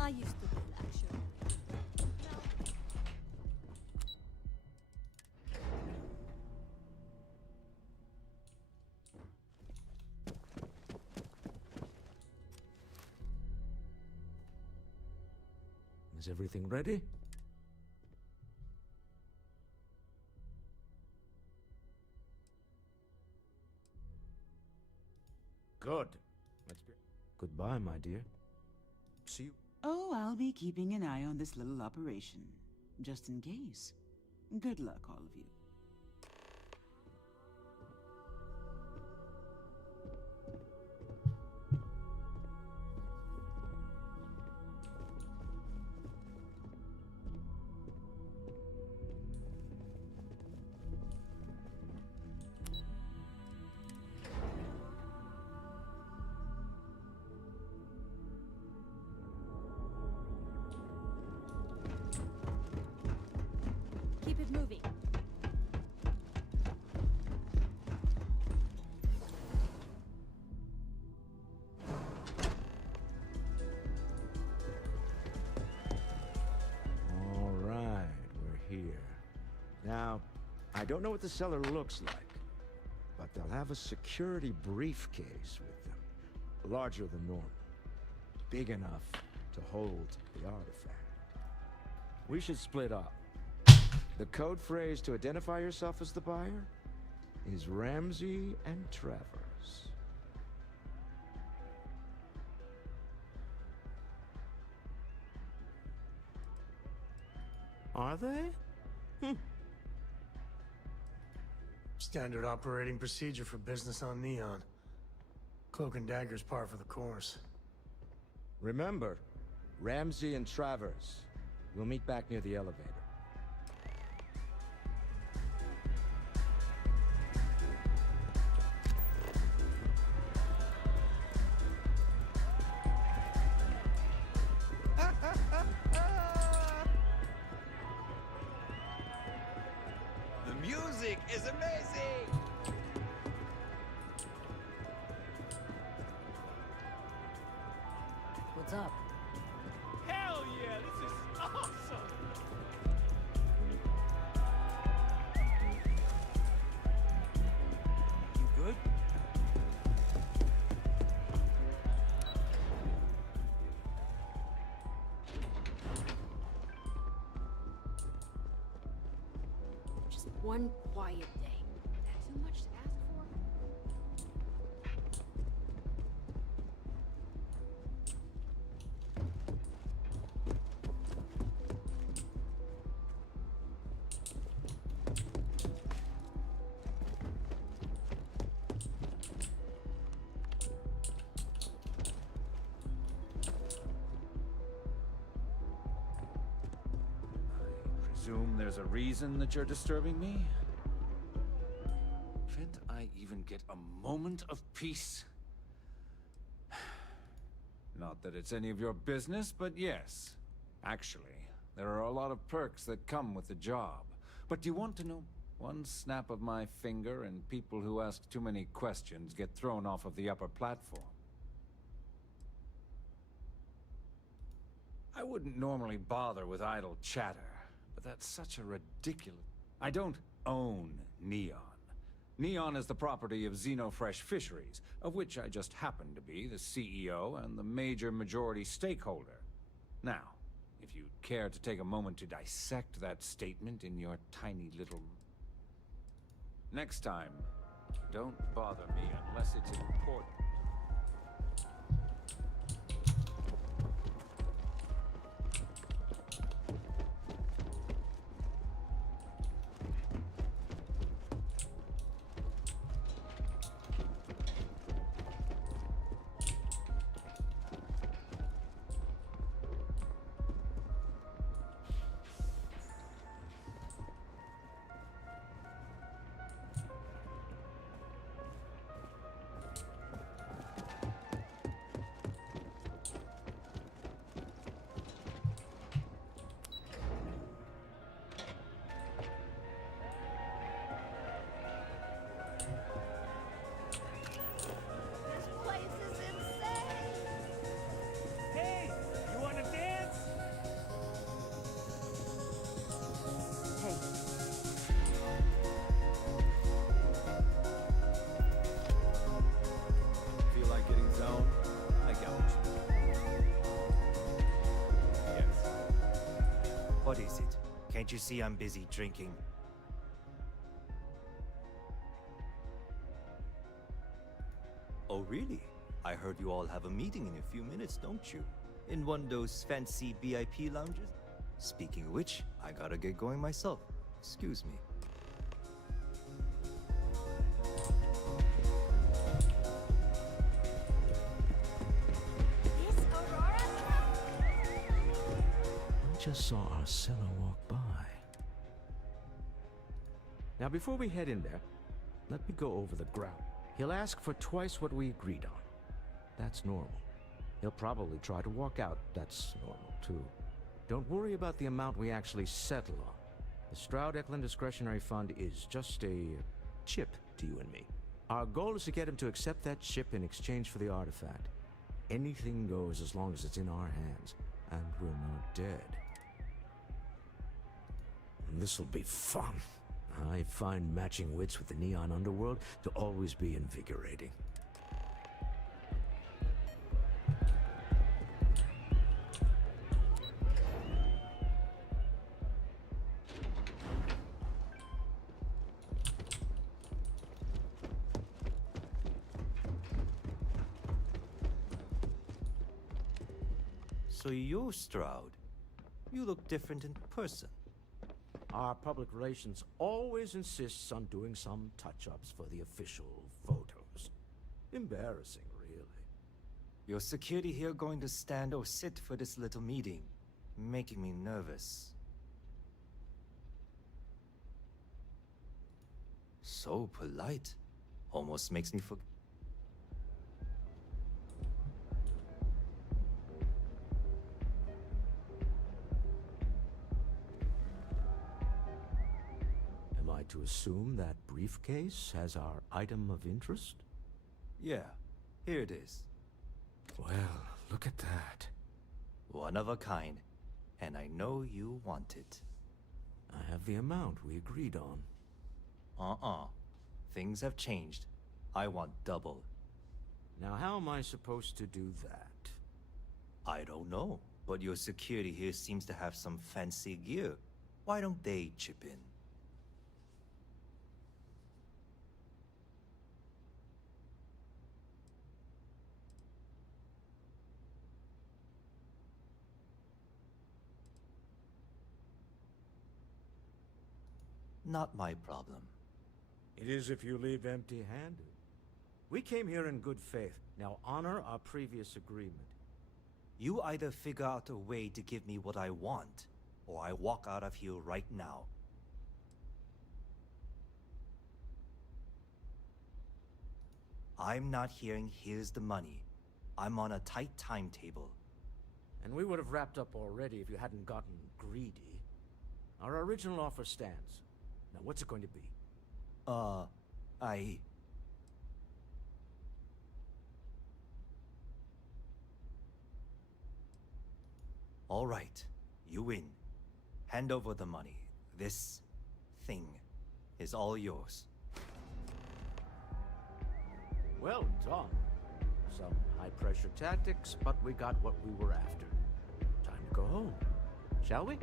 I used to be actually. Is everything ready? Good. Let's be... Goodbye, my dear. See you. Oh, I'll be keeping an eye on this little operation, just in case. Good luck, all of you. Keep it moving. All right, we're here. Now, I don't know what the cellar looks like, but they'll have a security briefcase with them, larger than normal, big enough to hold the artifact. We should split up. The code phrase to identify yourself as the buyer is Ramsey and Travers. Are they? Standard operating procedure for business on Neon. Cloak and dagger's par for the course. Remember, Ramsey and Travers. We'll meet back near the elevator. The music is amazing! What's up? Hell yeah, this is awesome! You good? Just one quiet day. That too much to ask for? Presume there's a reason that you're disturbing me? Can't I even get a moment of peace? Not that it's any of your business, but yes. Actually, there are a lot of perks that come with the job. But do you want to know? One snap of my finger and people who ask too many questions get thrown off of the upper platform. I wouldn't normally bother with idle chatter, but that's such a ridiculous... I don't own Neon. Neon is the property of Xenofresh Fisheries, of which I just happen to be the CEO and the major majority stakeholder. Now, if you'd care to take a moment to dissect that statement in your tiny little... Next time, don't bother me unless it's important. What is it? Can't you see I'm busy drinking? Oh, really? I heard you all have a meeting in a few minutes, don't you? In one of those fancy VIP lounges? Speaking of which, I gotta get going myself. Excuse me. This Aurora? I just saw our seller walk by. Now, before we head in there, let me go over the ground. He'll ask for twice what we agreed on. That's normal. He'll probably try to walk out. That's normal, too. Don't worry about the amount we actually settle on. The Stroud-Eklund Discretionary Fund is just a chip to you and me. Our goal is to get him to accept that chip in exchange for the artifact. Anything goes as long as it's in our hands, and we're not dead. This'll be fun. I find matching wits with the Neon Underworld to always be invigorating. So you're Stroud. You look different in person. Our public relations always insists on doing some touch-ups for the official photos. Embarrassing, really. Your security here going to stand or sit for this little meeting, making me nervous. So polite. Almost makes me forget. Am I to assume that briefcase has our item of interest? Yeah, here it is. Well, look at that. One of a kind, and I know you want it. I have the amount we agreed on. Things have changed. I want double. Now, how am I supposed to do that? I don't know, but your security here seems to have some fancy gear. Why don't they chip in? Not my problem. It is if you leave empty-handed. We came here in good faith. Now honor our previous agreement. You either figure out a way to give me what I want, or I walk out of here right now. I'm not hearing here's the money. I'm on a tight timetable. And we would have wrapped up already if you hadn't gotten greedy. Our original offer stands. Now what's it going to be? All right, you win. Hand over the money. This thing is all yours. Well done. Some high-pressure tactics, but we got what we were after. Time to go home. Shall we?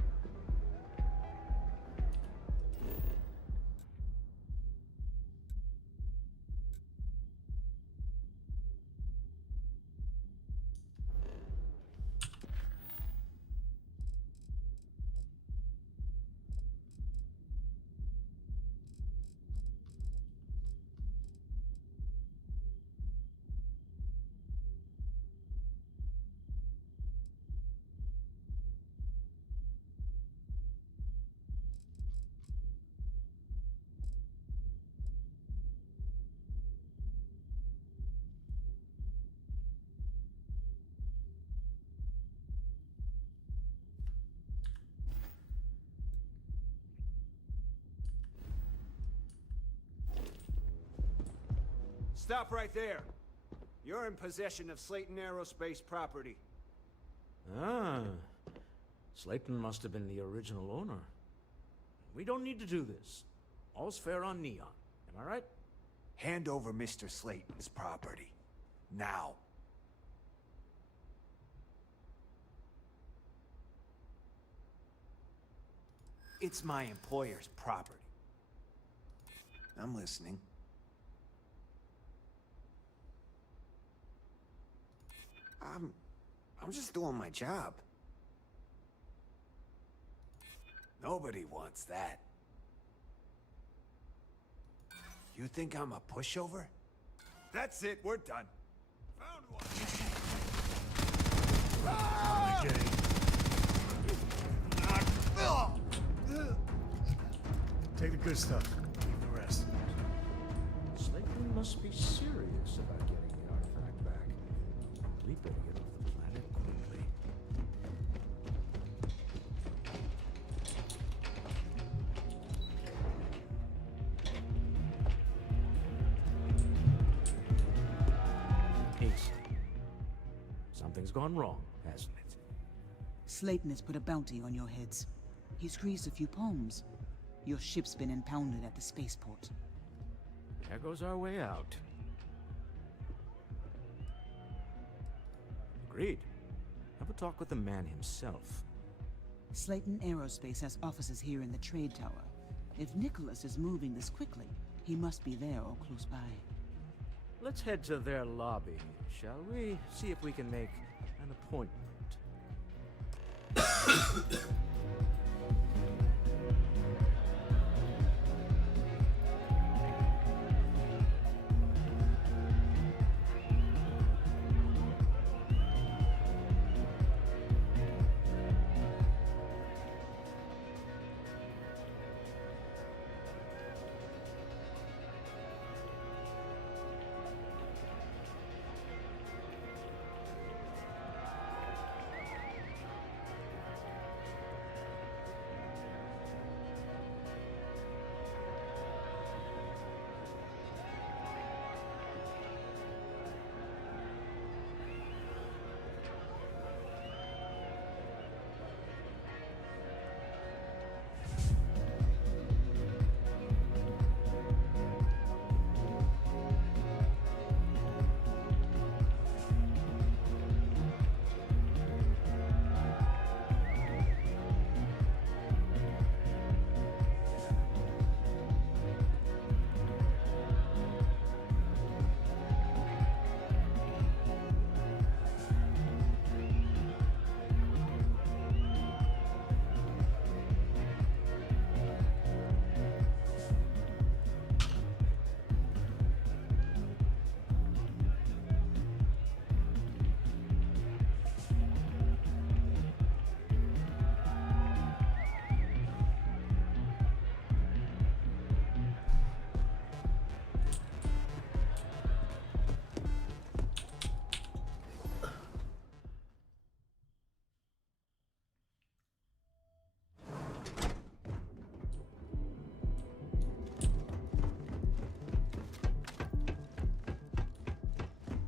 Stop right there. You're in possession of Slayton Aerospace property. Ah. Slayton must have been the original owner. We don't need to do this. All's fair on Neon. Am I right? Hand over Mr. Slayton's property. Now. It's my employer's property. I'm listening. I'm just doing my job. Nobody wants that. You think I'm a pushover? That's it, we're done. Found one. Take the good stuff. Leave the rest. Slayton must be serious about getting the artifact back. We better get off the planet quickly. Ace. Something's gone wrong, hasn't it? Slayton has put a bounty on your heads. He's greased a few palms. Your ship's been impounded at the spaceport. There goes our way out. Agreed. Have a talk with the man himself. Slayton Aerospace has offices here in the trade tower. If Nicholas is moving this quickly, he must be there or close by. Let's head to their lobby, shall we? See if we can make an appointment.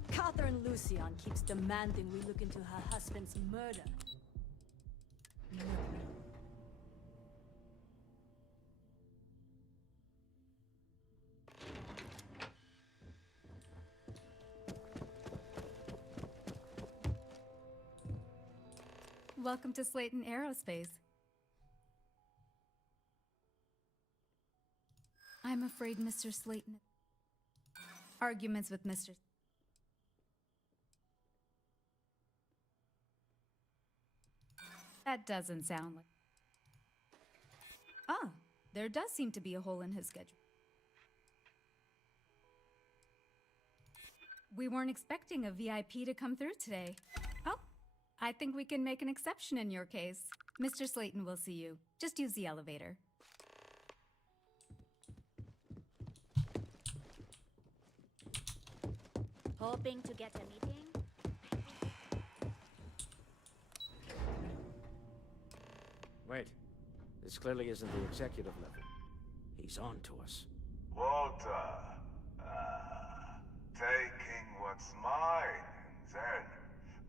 Catherine Lucian keeps demanding we look into her husband's murder. No. Welcome to Slayton Aerospace. I'm afraid Mr. Slayton... Arguments with Mr. That doesn't sound like... Ah, there does seem to be a hole in his schedule. We weren't expecting a VIP to come through today. Oh, I think we can make an exception in your case. Mr. Slayton will see you. Just use the elevator. Hoping to get a meeting? Wait. This clearly isn't the executive level. He's on to us. Walter. Taking what's mine and then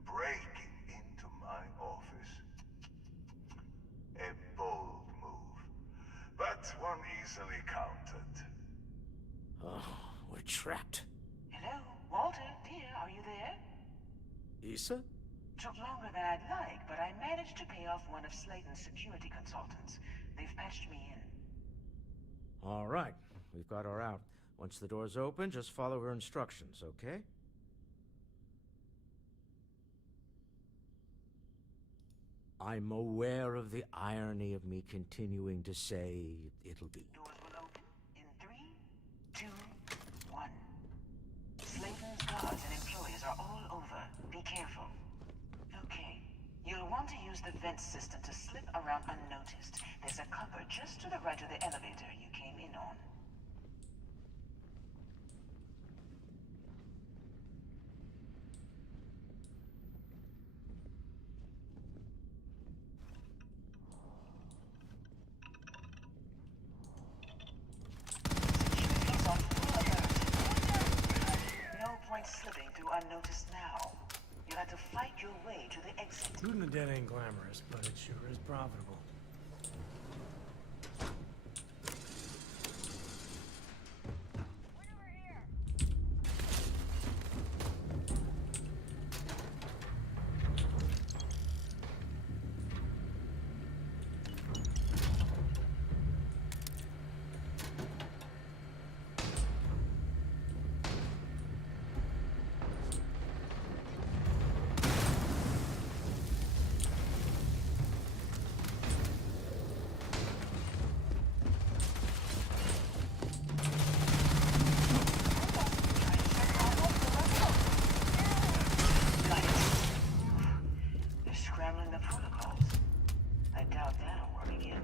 breaking into my office. A bold move, but one easily countered. Oh, we're trapped. Hello, Walter, dear, are you there? Issa? Took longer than I'd like, but I managed to pay off one of Slayton's security consultants. They've patched me in. All right. We've got her out. Once the door's open, just follow her instructions, okay? I'm aware of the irony of me continuing to say it'll be. Doors will open in 3, 2, 1. Slayton's guards and employees are all over. Be careful. Okay. You'll want to use the vent system to slip around unnoticed. There's a cupboard just to the right of the elevator you came in on. Security's on full alert. No point slipping through unnoticed now. You'll have to fight your way to the exit. Shooting the dead ain't glamorous, but it sure is profitable. They're scrambling the protocols. I doubt that'll work again.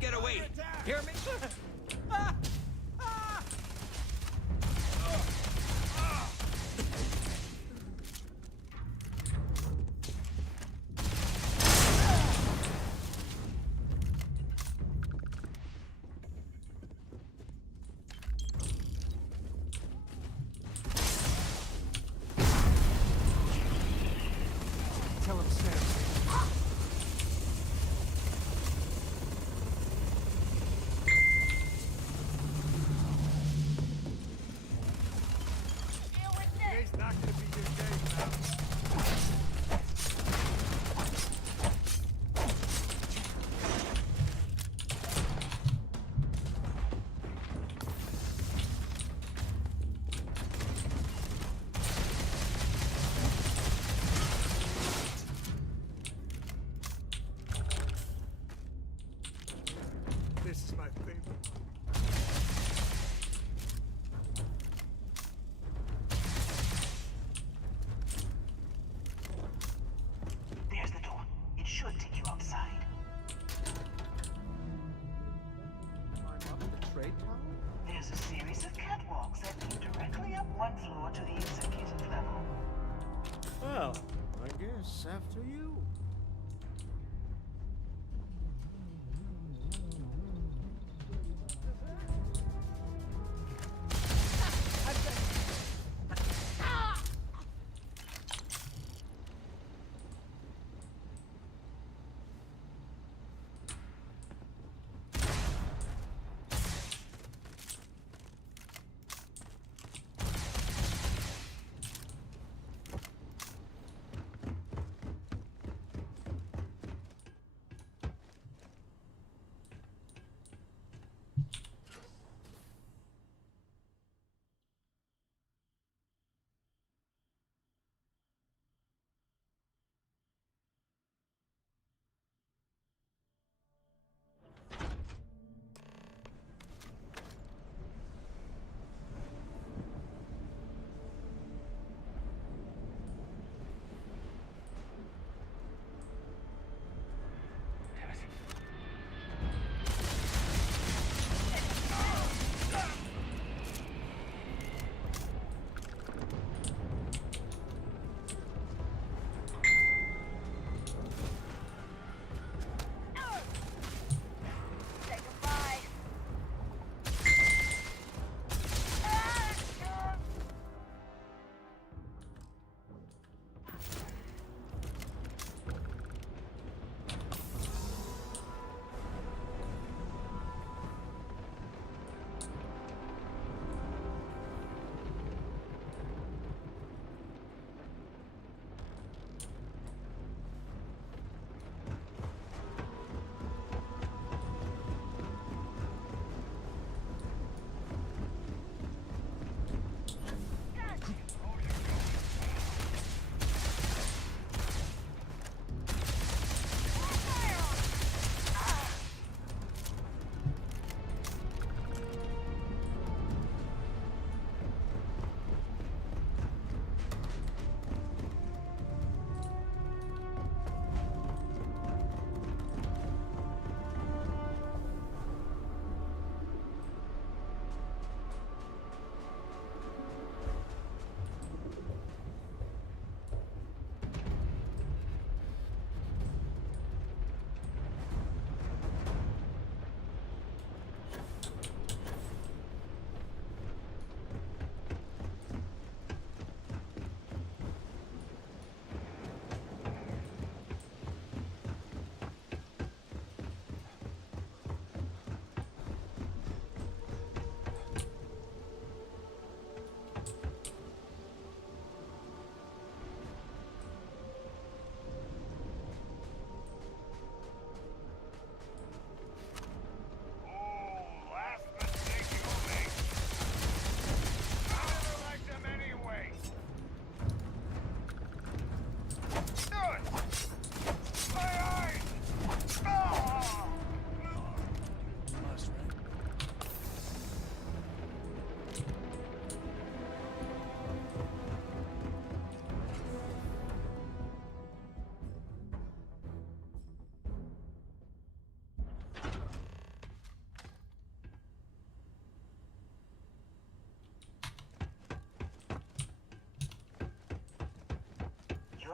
Get away! Hear me? Tell him Sam. Today's not gonna be your day, pal. This is my favorite. There's the door. It should take you outside. There's a series of catwalks that lead directly up one floor to the executive level. Well, I guess after you.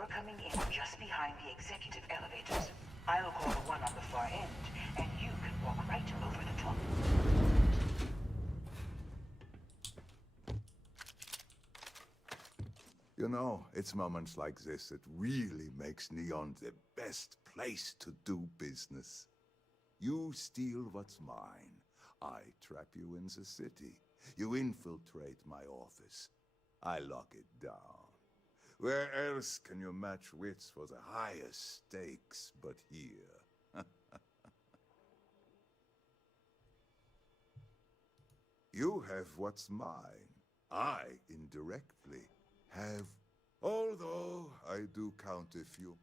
You're coming in just behind the executive elevators. I'll call the one on the far end, and you can walk right over the top. You know, it's moments like this that really makes Neon the best place to do business. You steal what's mine. I trap you in the city. You infiltrate my office. I lock it down. Where else can you match wits for the highest stakes but here? You have what's mine. I, indirectly, have... Although I do count a few.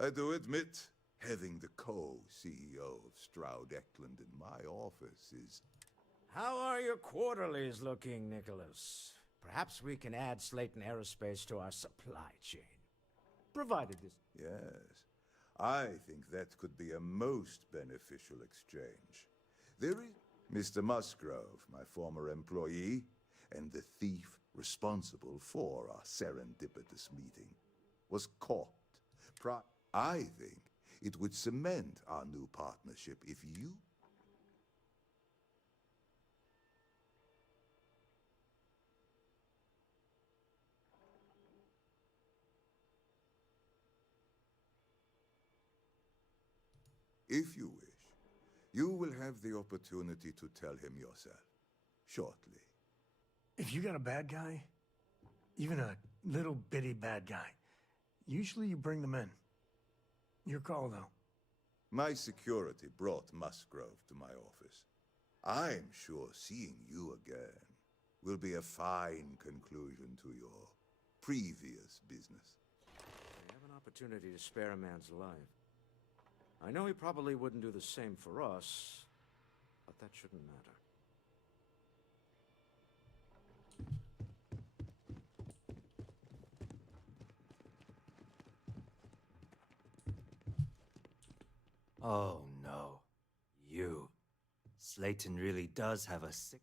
I do admit, having the co-CEO of Stroud Eklund in my office is... How are your quarterlies looking, Nicholas? Perhaps we can add Slayton Aerospace to our supply chain. Provided this... Yes, I think that could be a most beneficial exchange. There is... Mr. Musgrove, my former employee, and the thief responsible for our serendipitous meeting, was caught. I think it would cement our new partnership if you... If you wish, you will have the opportunity to tell him yourself, shortly. If you got a bad guy, even a little bitty bad guy, usually you bring them in. Your call, though. My security brought Musgrove to my office. I'm sure seeing you again will be a fine conclusion to your previous business. We have an opportunity to spare a man's life. I know he probably wouldn't do the same for us, but that shouldn't matter. Oh no. You. Slayton really does have a sick...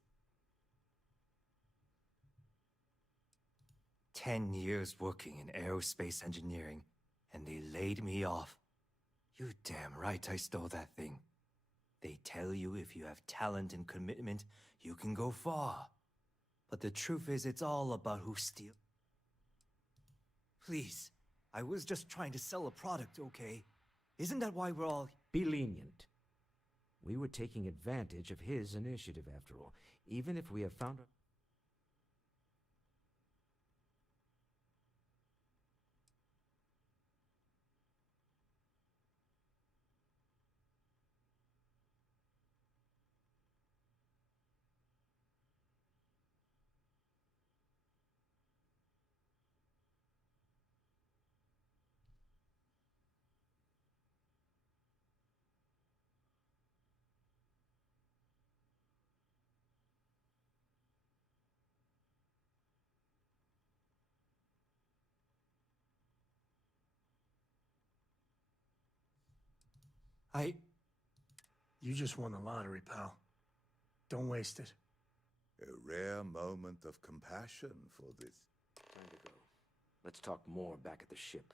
10 years working in aerospace engineering, and they laid me off. You damn right I stole that thing. They tell you if you have talent and commitment, you can go far. But the truth is, it's all about who steals. Please, I was just trying to sell a product, okay? Isn't that why we're all... Be lenient. We were taking advantage of his initiative, after all. Even if we have found a... You just won the lottery, pal. Don't waste it. A rare moment of compassion for this. Time to go. Let's talk more back at the ship.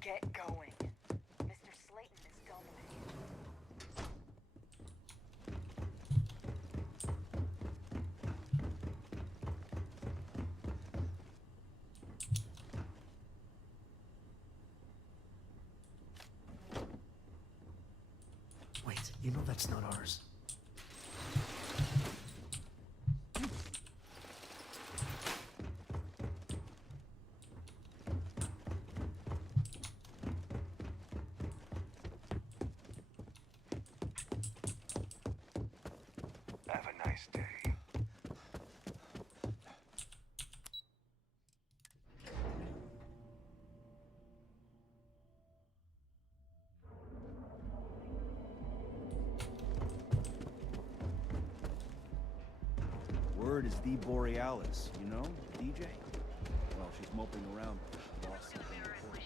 Get going. Mr. Slayton is dominating. Wait, you know that's not ours. Have a nice day. Word is the Borealis, you know, DJ? Well, she's moping around. Lost something important.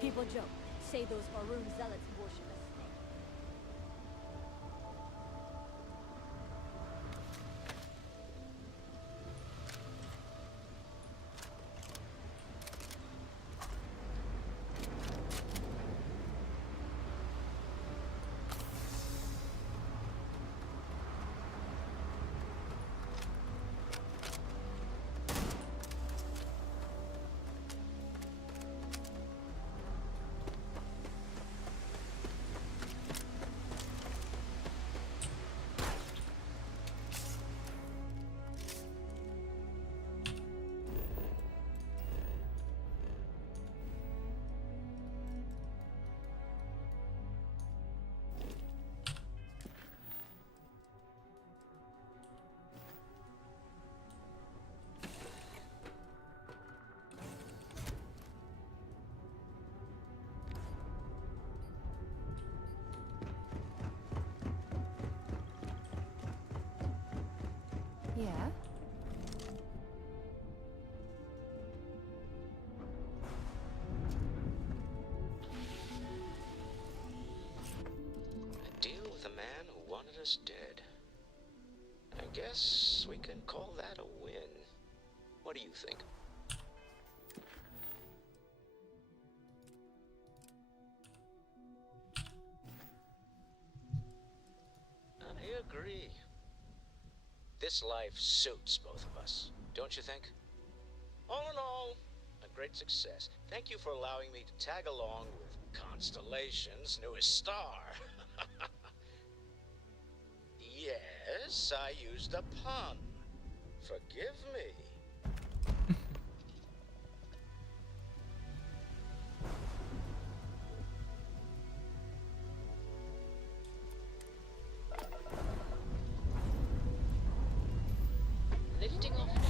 People joke, say those Haroon zealots worship a snake. Yeah? A deal with a man who wanted us dead. I guess we can call that a win. What do you think? I agree. This life suits both of us, don't you think? All in all, a great success. Thank you for allowing me to tag along with Constellation's newest star. Yes, I used a pun. Forgive me. Lifting off now.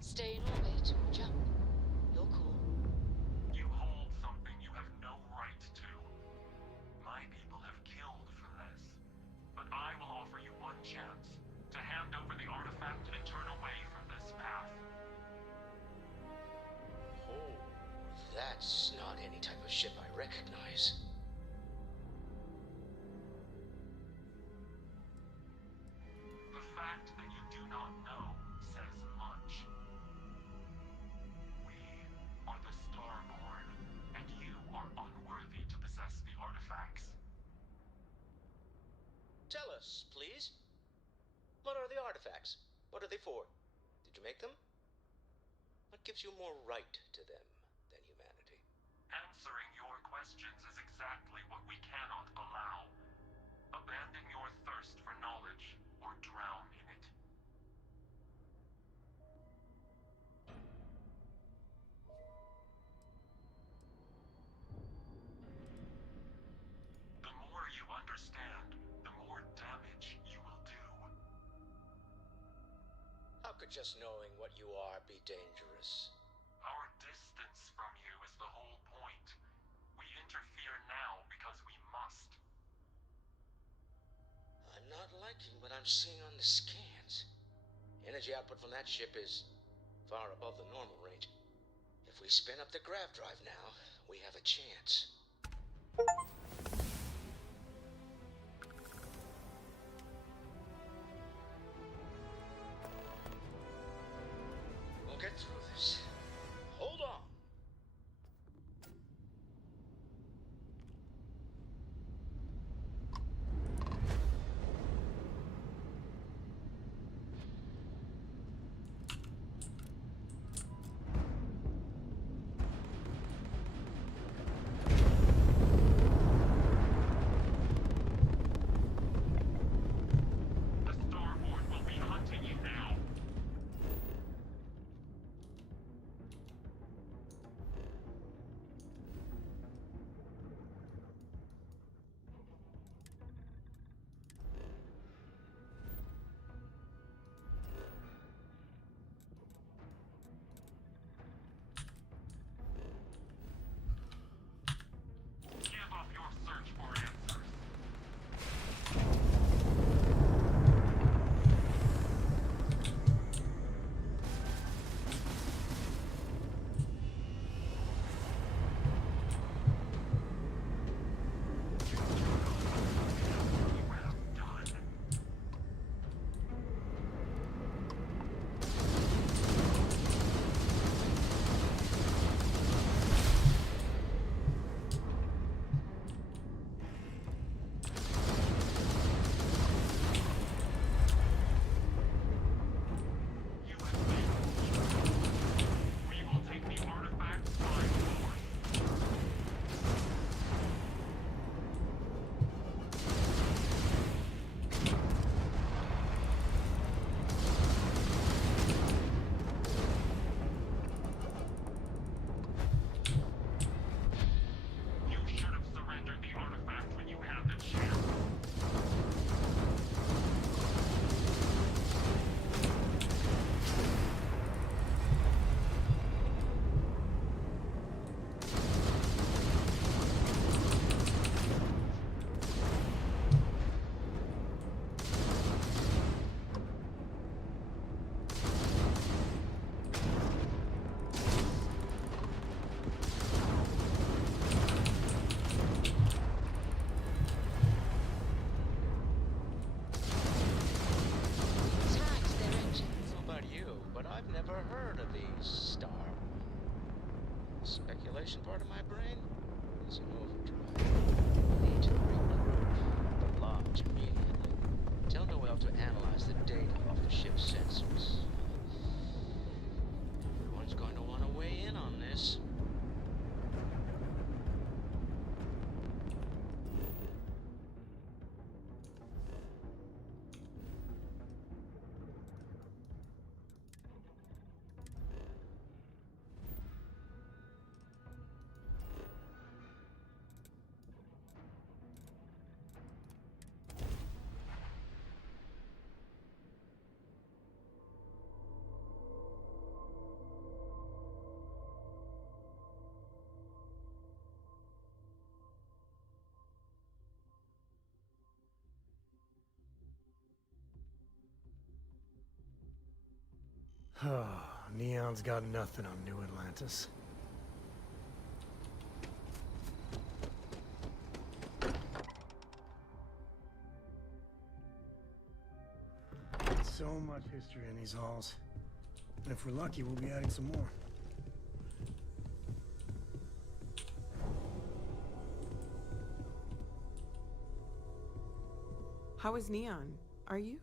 Stay in orbit. Jump. You're cool. You hold something you have no right to. My people have killed for this. But I will offer you one chance to hand over the artifact and turn away from this path. Oh, that's not any type of ship I recognize. The fact that you do not know says much. We are the Starborn, and you are unworthy to possess the artifacts. Tell us, please. What are the artifacts? What are they for? Did you make them? What gives you more right to them than humanity? Answering your questions is exactly what we cannot allow. Abandon your thirst for knowledge, or drown in it. The more you understand, the more damage you will do. How could just knowing what you are be dangerous? Our distance from you is the whole point. We interfere now because we must. I'm not liking what I'm seeing on the scans. Energy output from that ship is far above the normal range. If we spin up the grav drive now, we have a chance. We'll get through this. Hold on. speculation part of my brain is in overdrive. Need to regroup the lodge immediately. Tell Noel to analyze the data off the ship's sensors. Everyone's going to want to weigh in on this. Neon's got nothing on New Atlantis. So much history in these halls. And if we're lucky, we'll be adding some more. How is Neon? Are you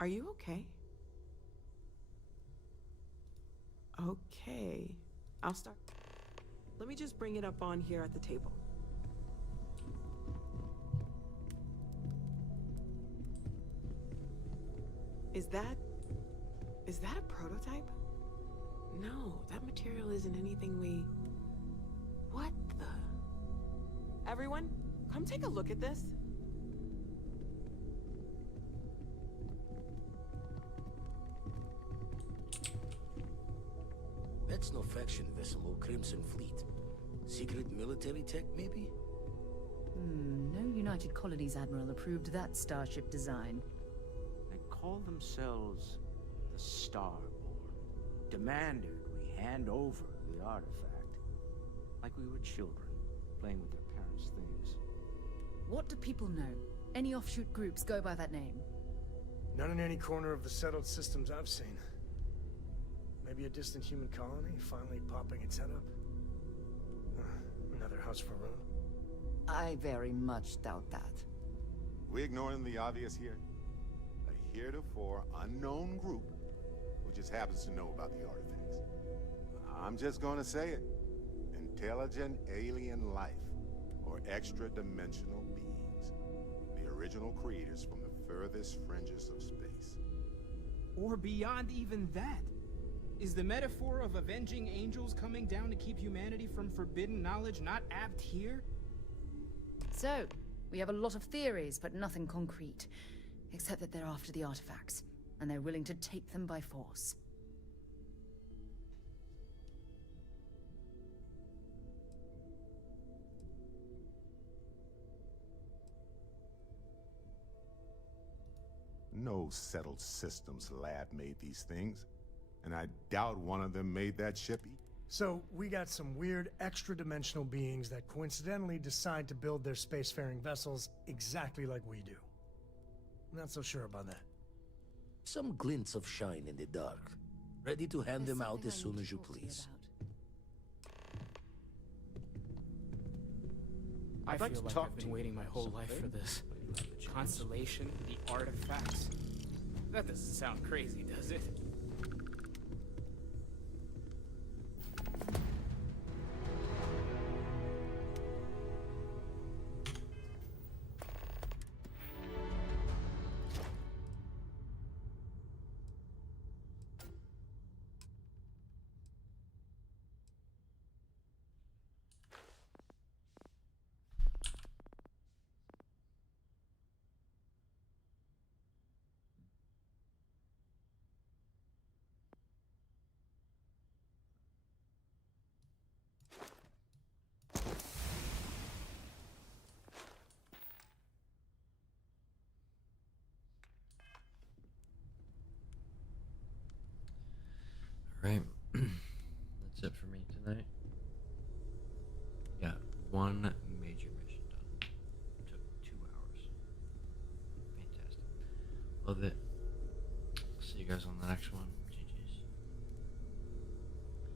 okay? Okay. I'll start. Let me just bring it up on here at the table. Is that a prototype? No, that material isn't anything we... What the... Everyone, come take a look at this. That's no faction vessel or Crimson Fleet. Secret military tech, maybe? No United Colonies Admiral approved that starship design. They call themselves the Starborn. Demanded we hand over the artifact. Like we were children, playing with their parents' things. What do people know? Any offshoot groups go by that name? None in any corner of the settled systems I've seen. Maybe a distant human colony finally popping its head up? Another house for Rune? I very much doubt that. We ignoring the obvious here? A heretofore unknown group who just happens to know about the artifacts. I'm just gonna say it. Intelligent alien life, or extra-dimensional beings. The original creators from the furthest fringes of space. Or beyond even that. Is the metaphor of avenging angels coming down to keep humanity from forbidden knowledge not apt here? So, we have a lot of theories, but nothing concrete. Except that they're after the artifacts, and they're willing to take them by force. No settled systems lab made these things. And I doubt one of them made that shippy. So, we got some weird extra-dimensional beings that coincidentally decide to build their spacefaring vessels exactly like we do. Not so sure about that. Some glints of shine in the dark. Ready to hand them out as soon as you please. I feel like I've been waiting my whole life for this. Constellation, the artifacts. That doesn't sound crazy, does it? Right. That's it for me tonight. Got one major mission done. Took 2 hours. Fantastic. Love it. See you guys on the next one.